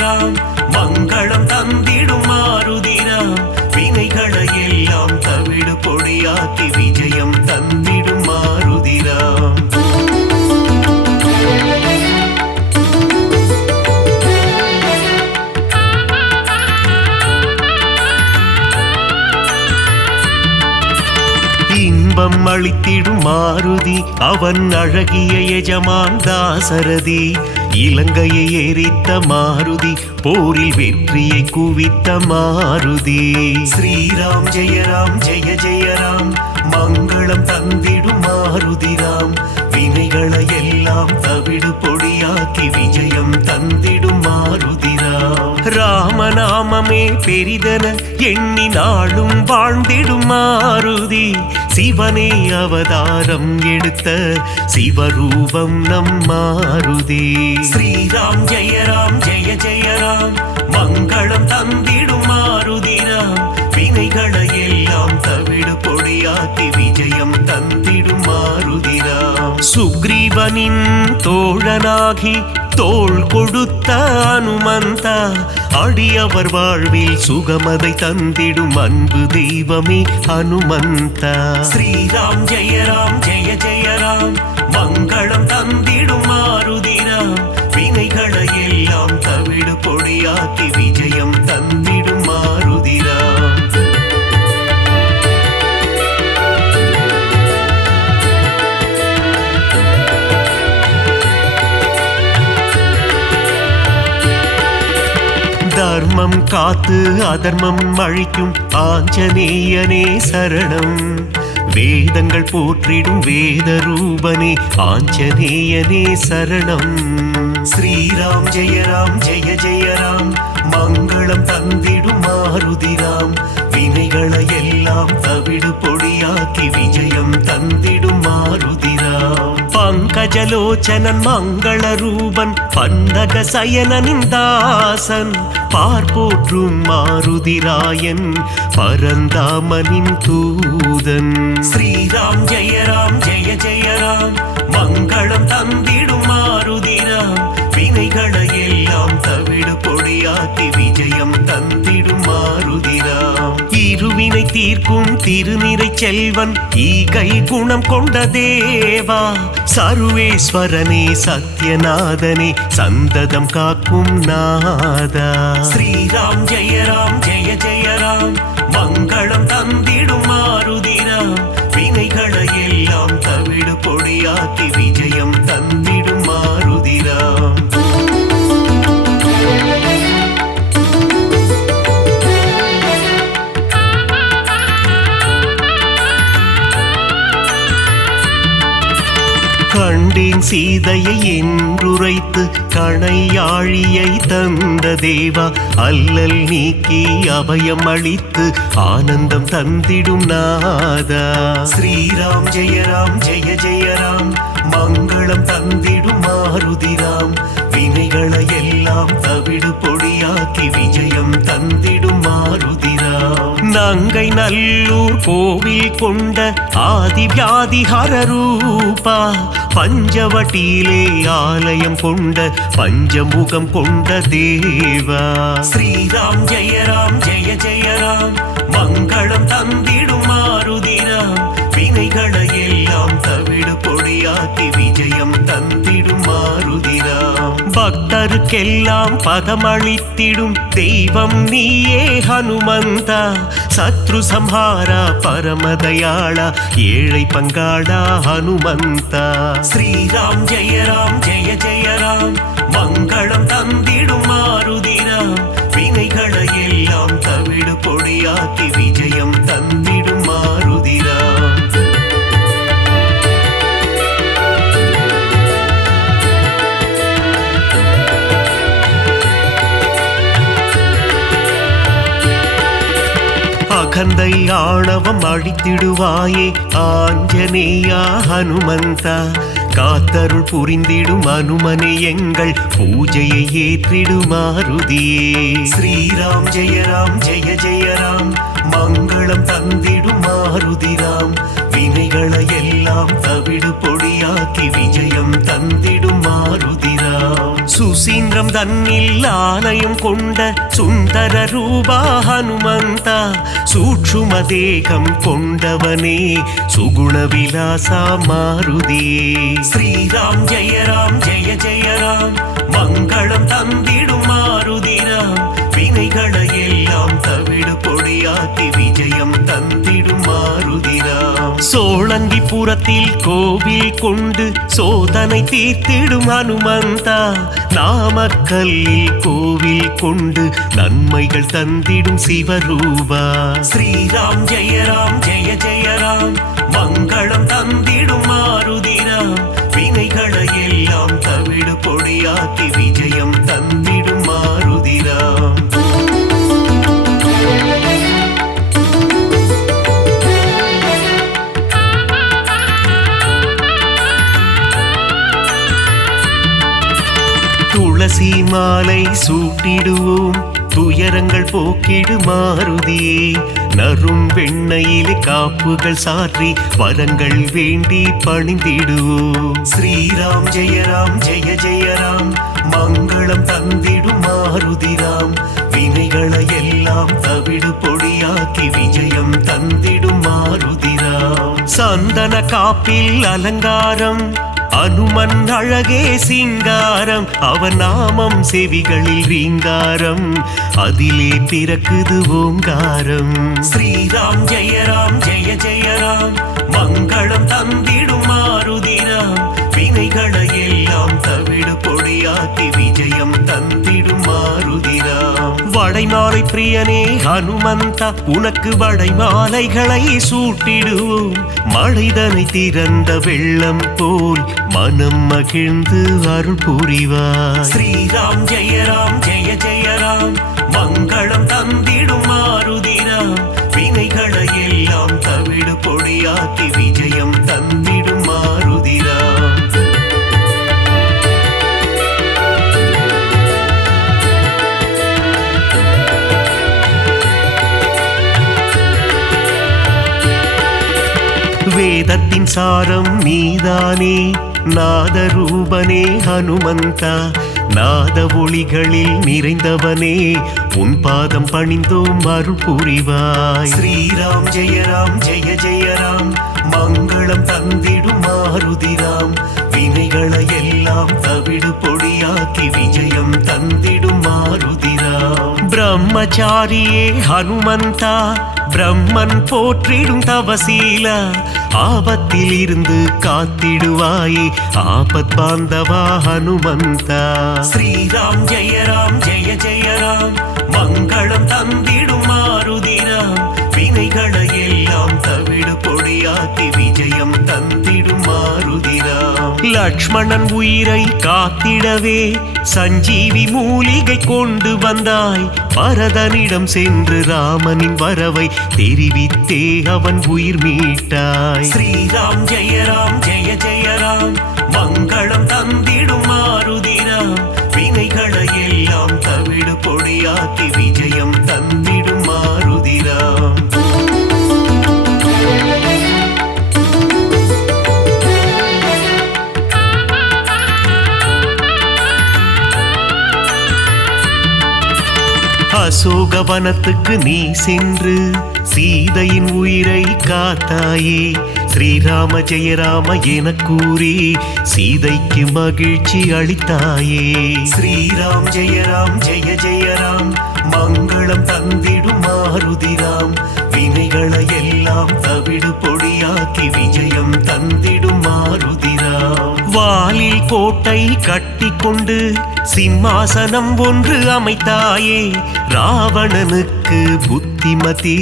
ராம், மங்களம் தந்திடும் மாருதிராம். வினைகளை எல்லாம் தவிடு பொடியாக்கி விஜயம் தந்திடும் மாருதிராம். இன்பம் அளித்திடும் மாருதி, அவன் அழகிய எஜமான் தாசரதி. இலங்கையை எரித்த மாருதி, போரில் வெற்றியை குவித்த மாருதி. ஸ்ரீராம் ஜெய ராம், மங்களம் தந்திடும் மாருதிராம். வினைகளை எல்லாம் தவிடு பொடியாக்கி விஜயம் தந்திடும் மாருதிராம். ராமநாமமே பெரிதென எண்ணி நாளும் வாழ்ந்திடும் மாருதி. சிவனே அவதாரம் எடுத்த சிவரூபம் நம் மாருதி. ஸ்ரீராம் ஜெய ராம், மங்களம் தந்திடும் மாருதிராம். வினைகளை எல்லாம் தவிடு பொடியாக்கி விஜயம் தந்திடும் மாருதிராம். சுக்ரீவனின் தோழனாகி தோள் கொடுத்த அனுமந்தா, அடியவர் வாழ்வில் சுகமதை தந்திடும் அன்பு தெய்வமே ஹனுமந்தா. ஸ்ரீராம் ஜெய ராம், மங்களம் தந்திடும் மாருதிராம். வினைகளை எல்லாம் தவிடு பொடியாக்கி விஜயம் தந்திடும் மாருதிராம். தர்மம் காத்து அதர்மம் அழிக்கும் ஆஞ்சநேயனே சரணம். வேதங்கள் போற்றிடும் வேத ரூபனே ஆஞ்சநேயனே சரணம். ஸ்ரீராம் ஜெய ராம், மங்களம் தந்திடும் மாருதிராம். வினைகளை எல்லாம் தவிடு பொடியாக்கி விஜயம் தந்திடும் மாருதிராம். பங்கஜலோச்சனன் மங்கள ரூபன் பந்தக சயனனின் தாசன், பார்ப்போற்றும் மாருதிராயன் பரந்தாமனின் தூதன். ஸ்ரீராம் ஜெய ராம், மங்களம் தந்திடும் மாருதிராம். வினைகளை எல்லாம் தவிடு பொடியாக்கி விஜயம் தந்திடும் மாருதிராம். இருவினை தீர்க்கும் திருநிறை செல்வன் ஈகை குணம் கொண்ட தேவா. சர்வேஸ்வரனே சத்யநாதனே சந்ததம் காக்கும் நாதா. ஸ்ரீராம் ஜெய ராம், மங்களம் தந்திடும் மாருதிராம். சீதையை என்றுரைத்து கணையாழியை தந்த தேவா, அல்லல் நீக்கி அபயம் அளித்து ஆனந்தம் தந்திடும் நாதா. ஸ்ரீராம் ஜெய ராம் ஜெய ஜெய ராம், மங்களம் தந்திடும் மாருதிராம், வினைகளை எல்லாம் தவிடு பொடியாக்கி விஜயம் தந்திடும் மாருதிராம். நங்கை நல்லூர் கோவில் கொண்ட ஆதிவியாதிஹர ரூபா, பஞ்சவட்டியிலே ஆலயம் கொண்ட பஞ்சமுகம் கொண்ட தேவா. ஸ்ரீராம் ஜெய ராம் ஜெய ஜெய ராம், மங்களம் தந்திடும் மாருதிராம், வினைகளை எல்லாம் தவிடு பொடியாக்கி விஜயம் தந்திடும் மாருதிராம். பக்தருக்கெல்லாம் பதமளித்திடும் தெய்வம் நீயே ஹனுமந்தா, சத்ரு சம்ஹாரா பரமதயாளா, ஏழை பங்காளா ஹனுமந்தா. ஸ்ரீராம் ஜெய ராம் ஜெய ஜெய ராம், மங்களம் தந்திடும் மாருதிராம், வினைகளை எல்லாம் தவிடு பொடியாக்கி விஜயம் தந்திடும் மாருதிராம். அகந்தை ஆணவம் அழித்திடுவாயே ஆஞ்சநேயா ஹனுமந்தா, காத்தருள் புரிந்திடும் அனுமனே எங்கள் பூஜையை ஏற்றிடும் மாருதியே. ஸ்ரீராம் ஜெய ராம் ஜெய ஜெய ராம், மங்களம் தந்திடும் மாருதிராம், வினைகளை எல்லாம் தவிடு பொடியாக்கி விஜயம் தந்திடும் மாருதிராம். சுசீந்திரம் தன்னில் ஆலயம் கொண்ட சுந்தர ரூபா ஹனுமந்தா, சூட்சும தேகம் கொண்டவனே சுகுண விலாசா மாருதியே. ஸ்ரீராம் ஜெய ராம் ஜெய ஜெய ராம், மங்களம் தந்திடும் மாருதிராம், வினைகளை எல்லாம் தவிடு பொடியாக்கி விஜயம் தந்திடும் மாருதிராம். சோழங்கிபுரத்தில் கோவில் கொண்டு சோதனை தீர்த்திடும் ஹனுமந்தா, நாமக்கல்லில் கோவில் கொண்டு நன்மைகள் தந்திடும் சிவரூபா. ஸ்ரீராம் ஜெய ராம் ஜெய ஜெய ராம், மங்களம் தந்திடும் மாருதிராம், வினைகளை எல்லாம் தவிடு பொடியாக்கி விஜயம் தந்திடும் மாருதிராம். துளசி மாலை சூட்டிடுவோம், துயரங்கள் போக்கிடு மாருதியே, நறும் வெண்ணையிலே காப்புகள் சாற்றி வரங்கள் வேண்டி பணிந்திடுவோம். ஸ்ரீராம் ஜெய ராம் ஜெய ஜெய ராம், மங்களம் தந்திடும் மாருதிராம், வினைகளை எல்லாம் தவிடு பொடியாக்கி விஜயம் தந்திடும் மாருதிராம். சந்தன காப்பில் அலங்காரம், அனுமன் அழகே சிங்காரம், அவன் நாமம் செவிகளில் ரீங்காரம், அதிலே பிறக்குது ஓங்காரம். ஸ்ரீராம் ஜெய ராம் ஜெய ஜெய ராம், மங்களம் தந்திடும் மாருதிராம், வினைகளை எல்லாம் தவிடு பொடியாக்கி விஜயம் தந்திடும் மாருதிராம். வடைமாலை பிரியனே ஹனுமந்தா, உனக்கு வடைமாலைகளை சூட்டிடுவோம், மழைதனை திறந்த வெள்ளம் போல் மனம் மகிழ்ந்து அருள் புரிவார். ஸ்ரீராம் ஜெய ராம் ஜெய ஜெய ராம், மங்களம் தந்திடும் மாருதிராம், வினைகளை எல்லாம் தவிடு பொடியாக்கி விஜயம் தந்திடும் மாருதிராம். வேதத்தின் சாரம் நீதானே நாதரூபனே ஹனுமந்தா, நாத ஒளிகளில் நிறைந்தவனே உன் பாதம் பணிந்தோம் அருள் புரிவாய். ஸ்ரீராம் ஜெய ராம் ஜெய ஜெய ராம், மங்களம் தந்திடும் மாருதிராம், வினைகளை எல்லாம் தவிடு பொடியாக்கி விஜயம் தந்திடும் மாருதிராம். பிரம்மச்சாரியே ஹனுமந்தா, பிரம்மன் போற்றிடும் தவசீலா, ஆபத்தில் இருந்து காத்திடுவாயே ஆபத் பாந்தவா ஹனுமந்தா. ஸ்ரீராம் ஜெய ராம் ஜெய ஜெய ராம், மங்களம் தந்திடும் மாருதிராம், வினைகளை எல்லாம் தவிடு பொடியாக்கி விஜயம் தந்திடும் மாருதிராம். லக்ஷ்மணன் உயிரை காத்திடவே சஞ்சீவி மூலிகை கொண்டு வந்தாய். பரதனிடம் சென்று ராமனின் வரவை தெரிவித்தே அவன் உயிர் மீட்டாய். ஸ்ரீராம் ஜெய ராம் ஜெய ஜெய ராம், மங்களம் தந்திடும் மாருதிராம். வினைகளை எல்லாம் தவிடு பொடியாக்கி விஜயம் தந்திடும் மாருதிராம். அசோகவனத்துக்கு நீ சென்று சீதையின் உயிரை காத்தாயே. ஸ்ரீராம ஜெயராம என கூறி சீதைக்கு மகிழ்ச்சி அளித்தாயே. ஸ்ரீராம் ஜெயராம் ஜெய ஜெயராம், மங்களம் தந்திடும் மாருதிராம். வினைகளை எல்லாம் தவிடு பொடியாக்கி விஜயம் தந்திடும் மாருதிராம். வாலில் கோட்டை கட்டி கொண்டு சிம்மாசனம் ஒன்று அமைத்தாயே. ராவணனுக்கு புத்திமதி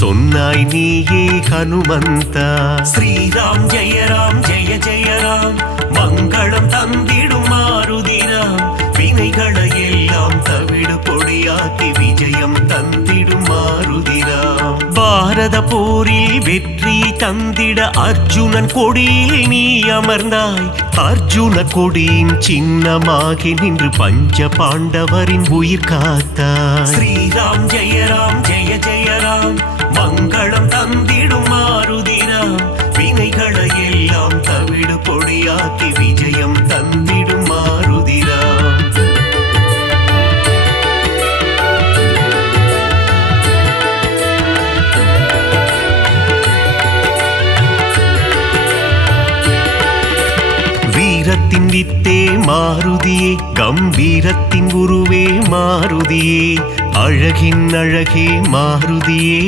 சொன்னாய் நீயே ஹனுமந்தா. ஸ்ரீராம் ஜெயராம் ஜெய ஜெயராம், மங்களம் தந்திடும் மாருதிராம். வினைகளை எல்லாம் தவிடு பொடியாக்கி விஜயம் தந்திடும் மாருதிராம். பாரத போரில் வெற்றி தந்திட அர்ஜுனன் கொடியில் நீ அமர்ந்தாய். அர்ஜுன கொடியின் சின்னமாகி நின்று பஞ்ச பாண்டவரின் உயிர் காத்தாய். ஸ்ரீராம் ஜெயராம் ஜெய ஜெயராம், மங்களம் தந்திடும் மாருதிராம். வினைகளை எல்லாம் தவிடு பொடியாக்கி விஜயம் தந்திடும் மாருதிராம். வீரத்தின் வித்தே மாருதியே, கம்பீரத்தின் உருவே மாருதியே. அழகின் அழகே மாருதியே,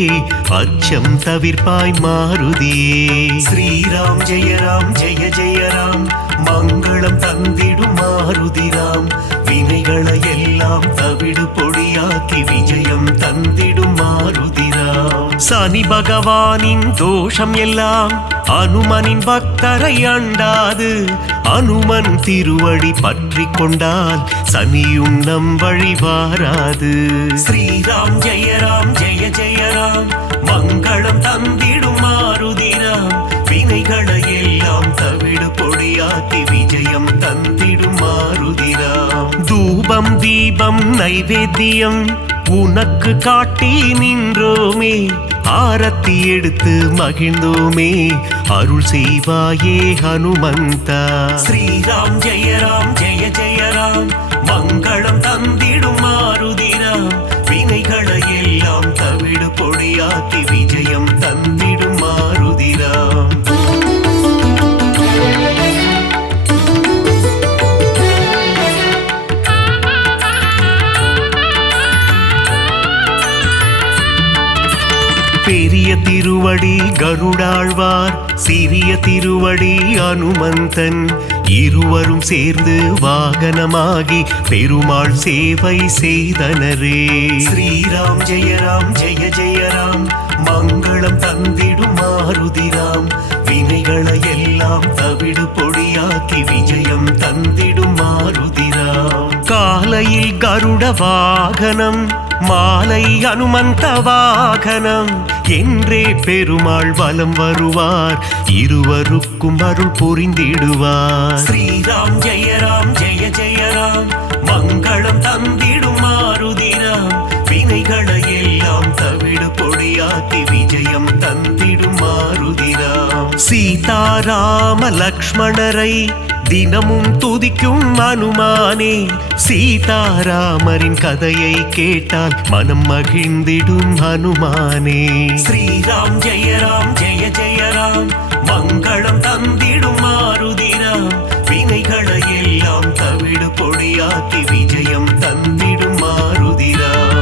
அச்சம் தவிர்ப்பாய் மாருதியே. ஸ்ரீராம் ஜெயராம் ஜெய ஜெயராம், மங்களம் தந்திடும் மாருதிராம். வினைகளை எல்லாம் தவிடு பொடியாக்கி விஜயம் தந்திடும் மாருதிராம். சனி பகவானின் தோஷம் எல்லாம் அனுமனின் பக்தரை அண்டாது. அனுமன் திருவடி பற்றி கொண்டால் சனியும் நம் வழி வாராது. ஸ்ரீராம் ஜெயராம் ஜெய ஜெயராம், மங்களம் தந்திடும் மாருதிராம். வினைகளை எல்லாம் தவிடு பொடியாக்கி விஜயம் தந்திடும் மாருதிராம். தூபம் தீபம் நைவேத்தியம் உனக்கு காட்டி நின்றோமே. ஆரத்தி எடுத்து மகிழ்ந்தோமே, அருள் செய்வாயே ஹனுமந்தா. ஸ்ரீராம் ஜெயராம் ஜெய ஜெயராம், மங்களம் தந்திடும் மாருதிராம். வினைகளை எல்லாம் தவிடு பொடியாக்கி விஜயம் தந்திடும் மாருதிராம். பெரிய திருவடி கருடாழ்வார், சிறிய திருவடி அனுமந்தன். இருவரும் சேர்ந்து வாகனமாகி பெருமாள் சேவை செய்தனரே. ஸ்ரீராம் ஜெயராம் ஜெய ஜெயராம், மங்களம் தந்திடும் மாருதிராம். வினைகளை எல்லாம் தவிடு பொடியாக்கி விஜயம் தந்திடும் மாருதிராம். காலையில் கருட வாகனம், மாலை அனுமந்த வாகனம் என்றே பெருமாள் வலம் வருவார். இருவருக்கும் அருள் புரிந்திடுவார். ஸ்ரீராம் ஜெயராம் ஜெய ஜெயராம், மங்களம் தந்திடும் மாருதிராம். வினைகளை எல்லாம் தவிடு பொடியாக்கி விஜயம் தந்திடும் மாருதிராம். சீதாராம லக்ஷ்மணரை தினமும் துதிக்கும் அனுமானே. சீதாராமரின் கதையை கேட்டால் மனம் மகிழ்ந்திடும் ஹனுமானே. ஸ்ரீராம் ஜெயராம் ஜெய ஜெயராம், மங்களம் தந்திடும் மாருதிராம். வினைகளை எல்லாம் தவிடு பொடியாக்கி விஜயம் தந்திடும் மாருதிராம்.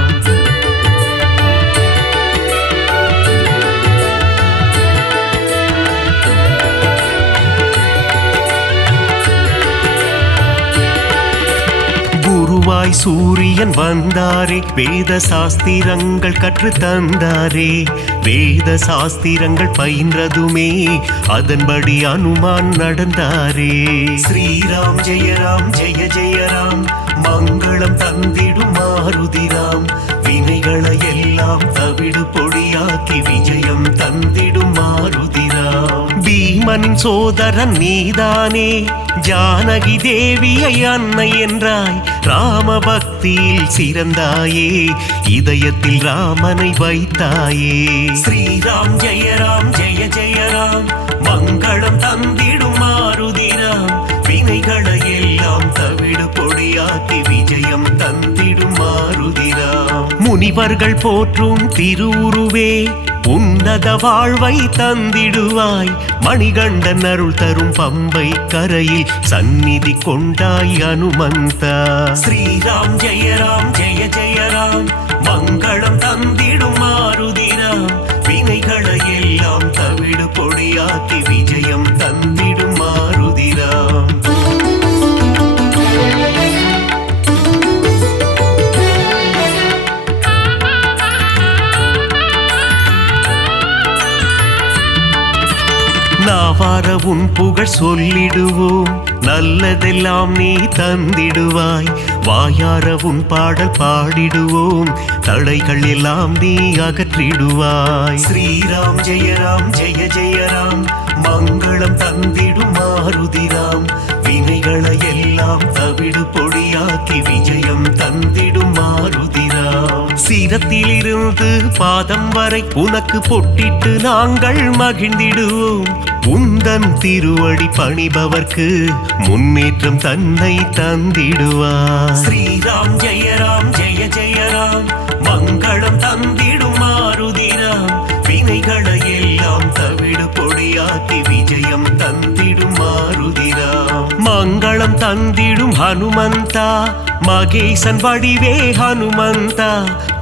ஒளியாய் சூரியன் வந்தாரே, வேத சாஸ்திரங்கள் கற்று தந்தாரே. வேத சாஸ்திரங்கள் பயின்றதுமே அதன்படி அனுமான் நடந்தாரே. ஸ்ரீராம் ஜெய ராம் ஜெய ஜெய ராம், மங்களம் தந்திடும் மாருதிராம். வினைகளை எல்லாம் தவிடு பொடியாக்கி விஜயம் தந்திடும் மாருதிராம். பீமனின் சோதரன் நீதானே, ஜானகி தேவியை அன்னை என்றாய். ராம பக்தியில் சிறந்தாயே, இதயத்தில் ராமனை வைத்தாயே. ஸ்ரீராம் ஜெய ராம் ஜெய ஜெய ராம், மங்களம் தந்திடும் மாருதிராம். வினைகளை எல்லாம் தவிடு பொடியாக்கி விஜயம் தந்திடும் மாருதிராம். முனிவர்கள் போற்றும் திருவுருவே, உன்னத வாழ்வை தந்திடுவாய். மணிகண்டன் அருள் தரும் பம்பை கரையில் சந்நிதி கொண்டாய் அனுமந்தா. ஸ்ரீராம் ஜெய ராம் ஜெய ஜெய ராம், மங்களம் தந்திடும் மாருதிராம். வினைகளை எல்லாம் தவிடு பொடியாக்கி விஜயம் தந்திடும் மாருதிராம். நாவார உன் புகழ் சொல்லிடுவோம், நல்லதெல்லாம் நீ தந்திடுவாய். வாயார உன் பாடல் பாடிடுவோம், தடைகள் எல்லாம் நீ அகற்றிடுவாய். ஸ்ரீராம் ஜெய ராம் ஜெய ஜெய ராம், மங்களம் தந்திடும் மாருதிராம். வினைகளை எல்லாம் தவிடு பொடியாக்கி விஜயம் தந்திடும் மாருதிராம். சிரத்திலிருந்து பாதம் வரை உனக்கு பொட்டிட்டு நாங்கள் மகிழ்ந்திடுவோம். உந்தன் திருவடி பணிபவர்க்கு முன்னேற்றம் தன்னை தந்திடுவார். ஸ்ரீராம் ஜெய ராம் ஜெய ஜெய ராம், மங்களம் தந்திடும் மாருதிராம். வினைகளை எல்லாம் தவிடு பொடியாக்கி விஜயம் தந்திடும் மாருதிராம். மங்களம் தந்திடும் ஹனுமந்தா, மகேசன் வடிவே ஹனுமந்தா.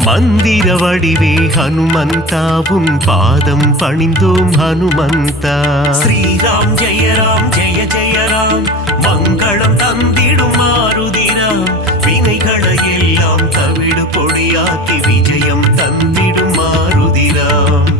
மந்திர வடிவே ஹனுமந்தா, உன் பாதம் பணிந்தோம் ஹனுமந்தா. ஸ்ரீராம் ஜெய ராம் ஜெய ஜெய ராம், மங்களம் தந்திடும் மாருதிராம். வினைகளை எல்லாம் தவிடு பொடியாக்கி விஜயம் தந்திடும் மாருதிராம்.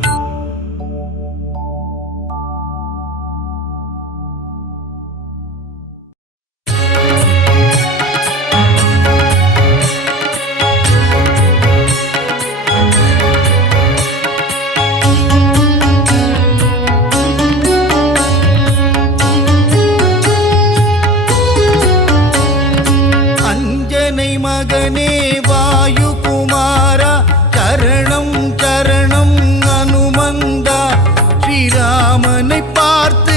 மகனே வாயுகுமாரா, சரணம் சரணம் அனுமந்தா. ஸ்ரீராமனை பார்த்து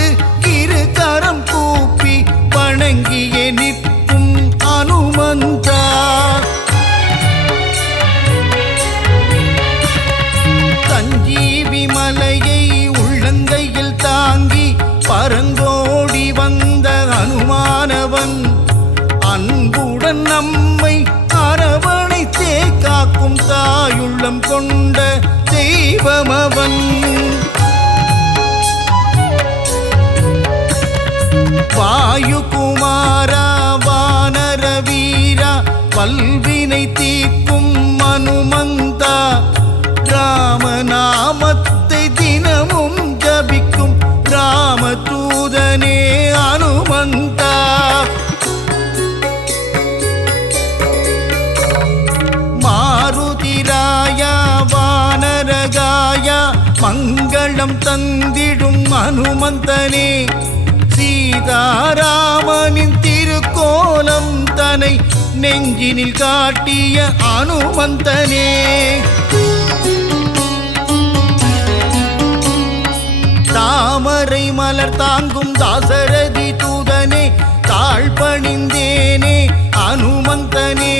இரு கரம் கூப்பி வணங்கியே நிற்கும் அனுமந்தா. சஞ்சீவி மலையை உள்ளங்கையில் தாங்கி பரங்கோடி வந்த அனுமானவன், அன்புடன் நம்மை அரவணைத்தே காக்கும் தாயுள்ளம் கொண்ட தெய்வமவன். வாயுகுமாரா வானர வீரா, வல்வினை தீர்க்கும் அனுமந்தா. ராமநாமத்தை தினமும் ஜபிக்கும் ராமதூதனே அனுமந்தா. மாருதிராயா வானரகாயா, மங்களம் தந்திடும் அனுமந்தனே. சீதாராமனின் திருக்கோலம் தனை நெஞ்சினில் காட்டிய அனுமந்தனே. தாமரை மலர் தாங்கும் தாசரதி தூதனே, தாழ்பணிந்தேனே அனுமந்தனே.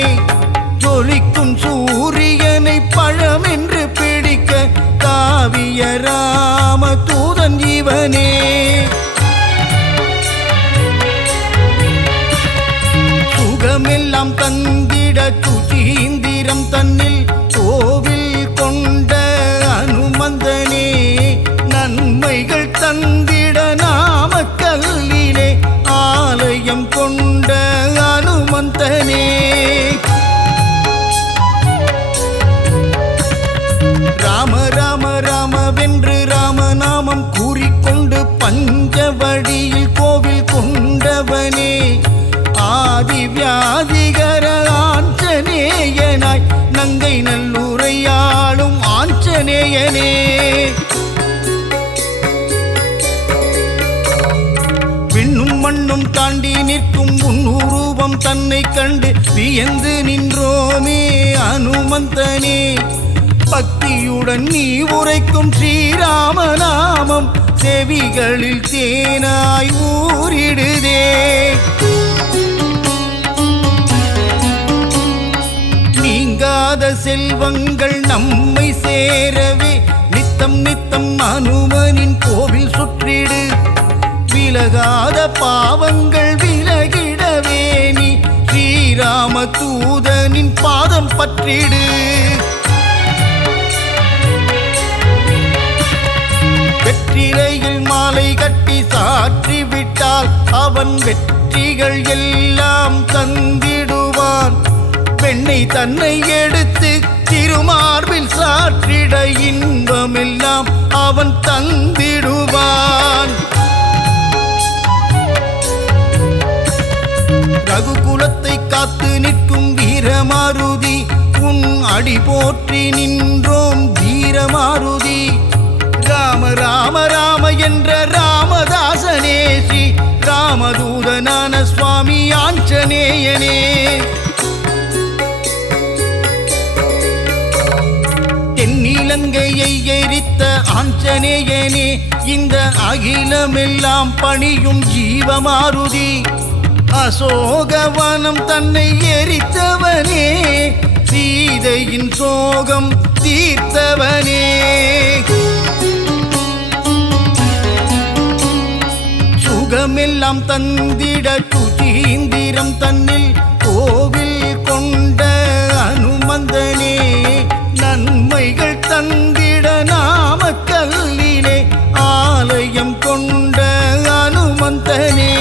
ஜொலிக்கும் சூரியனை பழமென்று பிடிக்க தாவிய ராம தூதன் இவனே. சுகமெல்லாம் தந்திட சுச்சீந்திரம் தன்னில் கோவில் கொண்ட அனுமந்தனே. நன்மைகள் தந்திட நாமக்கல்லிலே ஆலயம் கொண்ட அனுமந்தனே. ராம ராம ராமவென்று ராமநாமம் கூறிக்கொண்டு பஞ்சவடியில் கோவில் கொண்டவனே ஆதி வியாதிகர ஆஞ்சநேயனாய் நங்கை நல்லூரையாளும் ஆஞ்சநேயனே விண்ணும் மண்ணும் தாண்டி நிற்கும் உன்னுருவம் தன்னை கண்டு வியந்து நின்றோமே அனுமந்தனே பக்தியுடன் நீ உரைக்கும் ஸ்ரீராமநாமம் செவிகளில் தேனாய் ஊறிடுதே நீங்காத செல்வங்கள் நம்மை சேரவே நித்தம் நித்தம் அனுமனின் கோவில் சுற்றிடு விலகாத பாவங்கள் விலகிடவே நீ ஸ்ரீராம தூதனின் பாதம் பற்றிடு வெற்றிலையில் மாலை கட்டி சாற்றி விட்டால் அவன் வெற்றிகள் எல்லாம் தந்திடுவான் பெண்ணை தன்னை எடுத்து திருமார்பில் சாற்றிட இன்பமெல்லாம் அவன் தந்திடுவான் ரகுகுலத்தை காத்து நிற்கும் வீரமாருதி உன் அடி போற்றி நின்றோம் வீரமாருதி ராம ராம ராம என்ற ராமதாசனே ஸ்ரீ ராமதூதனான சுவாமி ஆஞ்சநேயனே தென்னிலங்கையை எரித்த ஆஞ்சநேயனே இந்த அகிலமெல்லாம் பணியும் ஜீவமாருதி அசோகவனம் தன்னை எரித்தவனே சீதையின் சோகம் தீர்த்தவனே சுகமெல்லாம் தந்திட சுசீந்திரம் தன்னில் கோவில் கொண்ட அனுமந்தனே நன்மைகள் தந்திட நாமக்கல்லிலே ஆலயம் கொண்ட அனுமந்தனே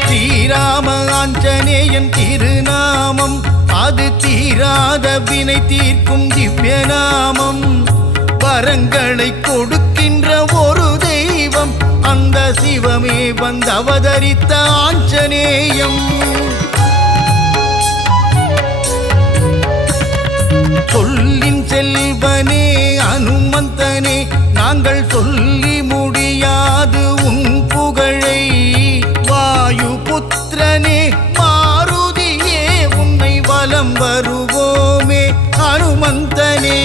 ஸ்ரீராம ஆஞ்சநேயன் திருநாமம் அது தீராத வினை தீர்க்கும் திவ்ய நாமம் வரங்களை கொடுக்கின்ற ஒரு தெய்வம் அந்த சிவமே வந்து அவதரித்த ஆஞ்சநேயம் சொல்லின் செல்வனே அனுமந்தனே நாங்கள் சொல்லி முடியாது உன் புகழை வாயு புத்திரனே மாருதியே உன்னை வலம் வருவோமே அனுமந்தனே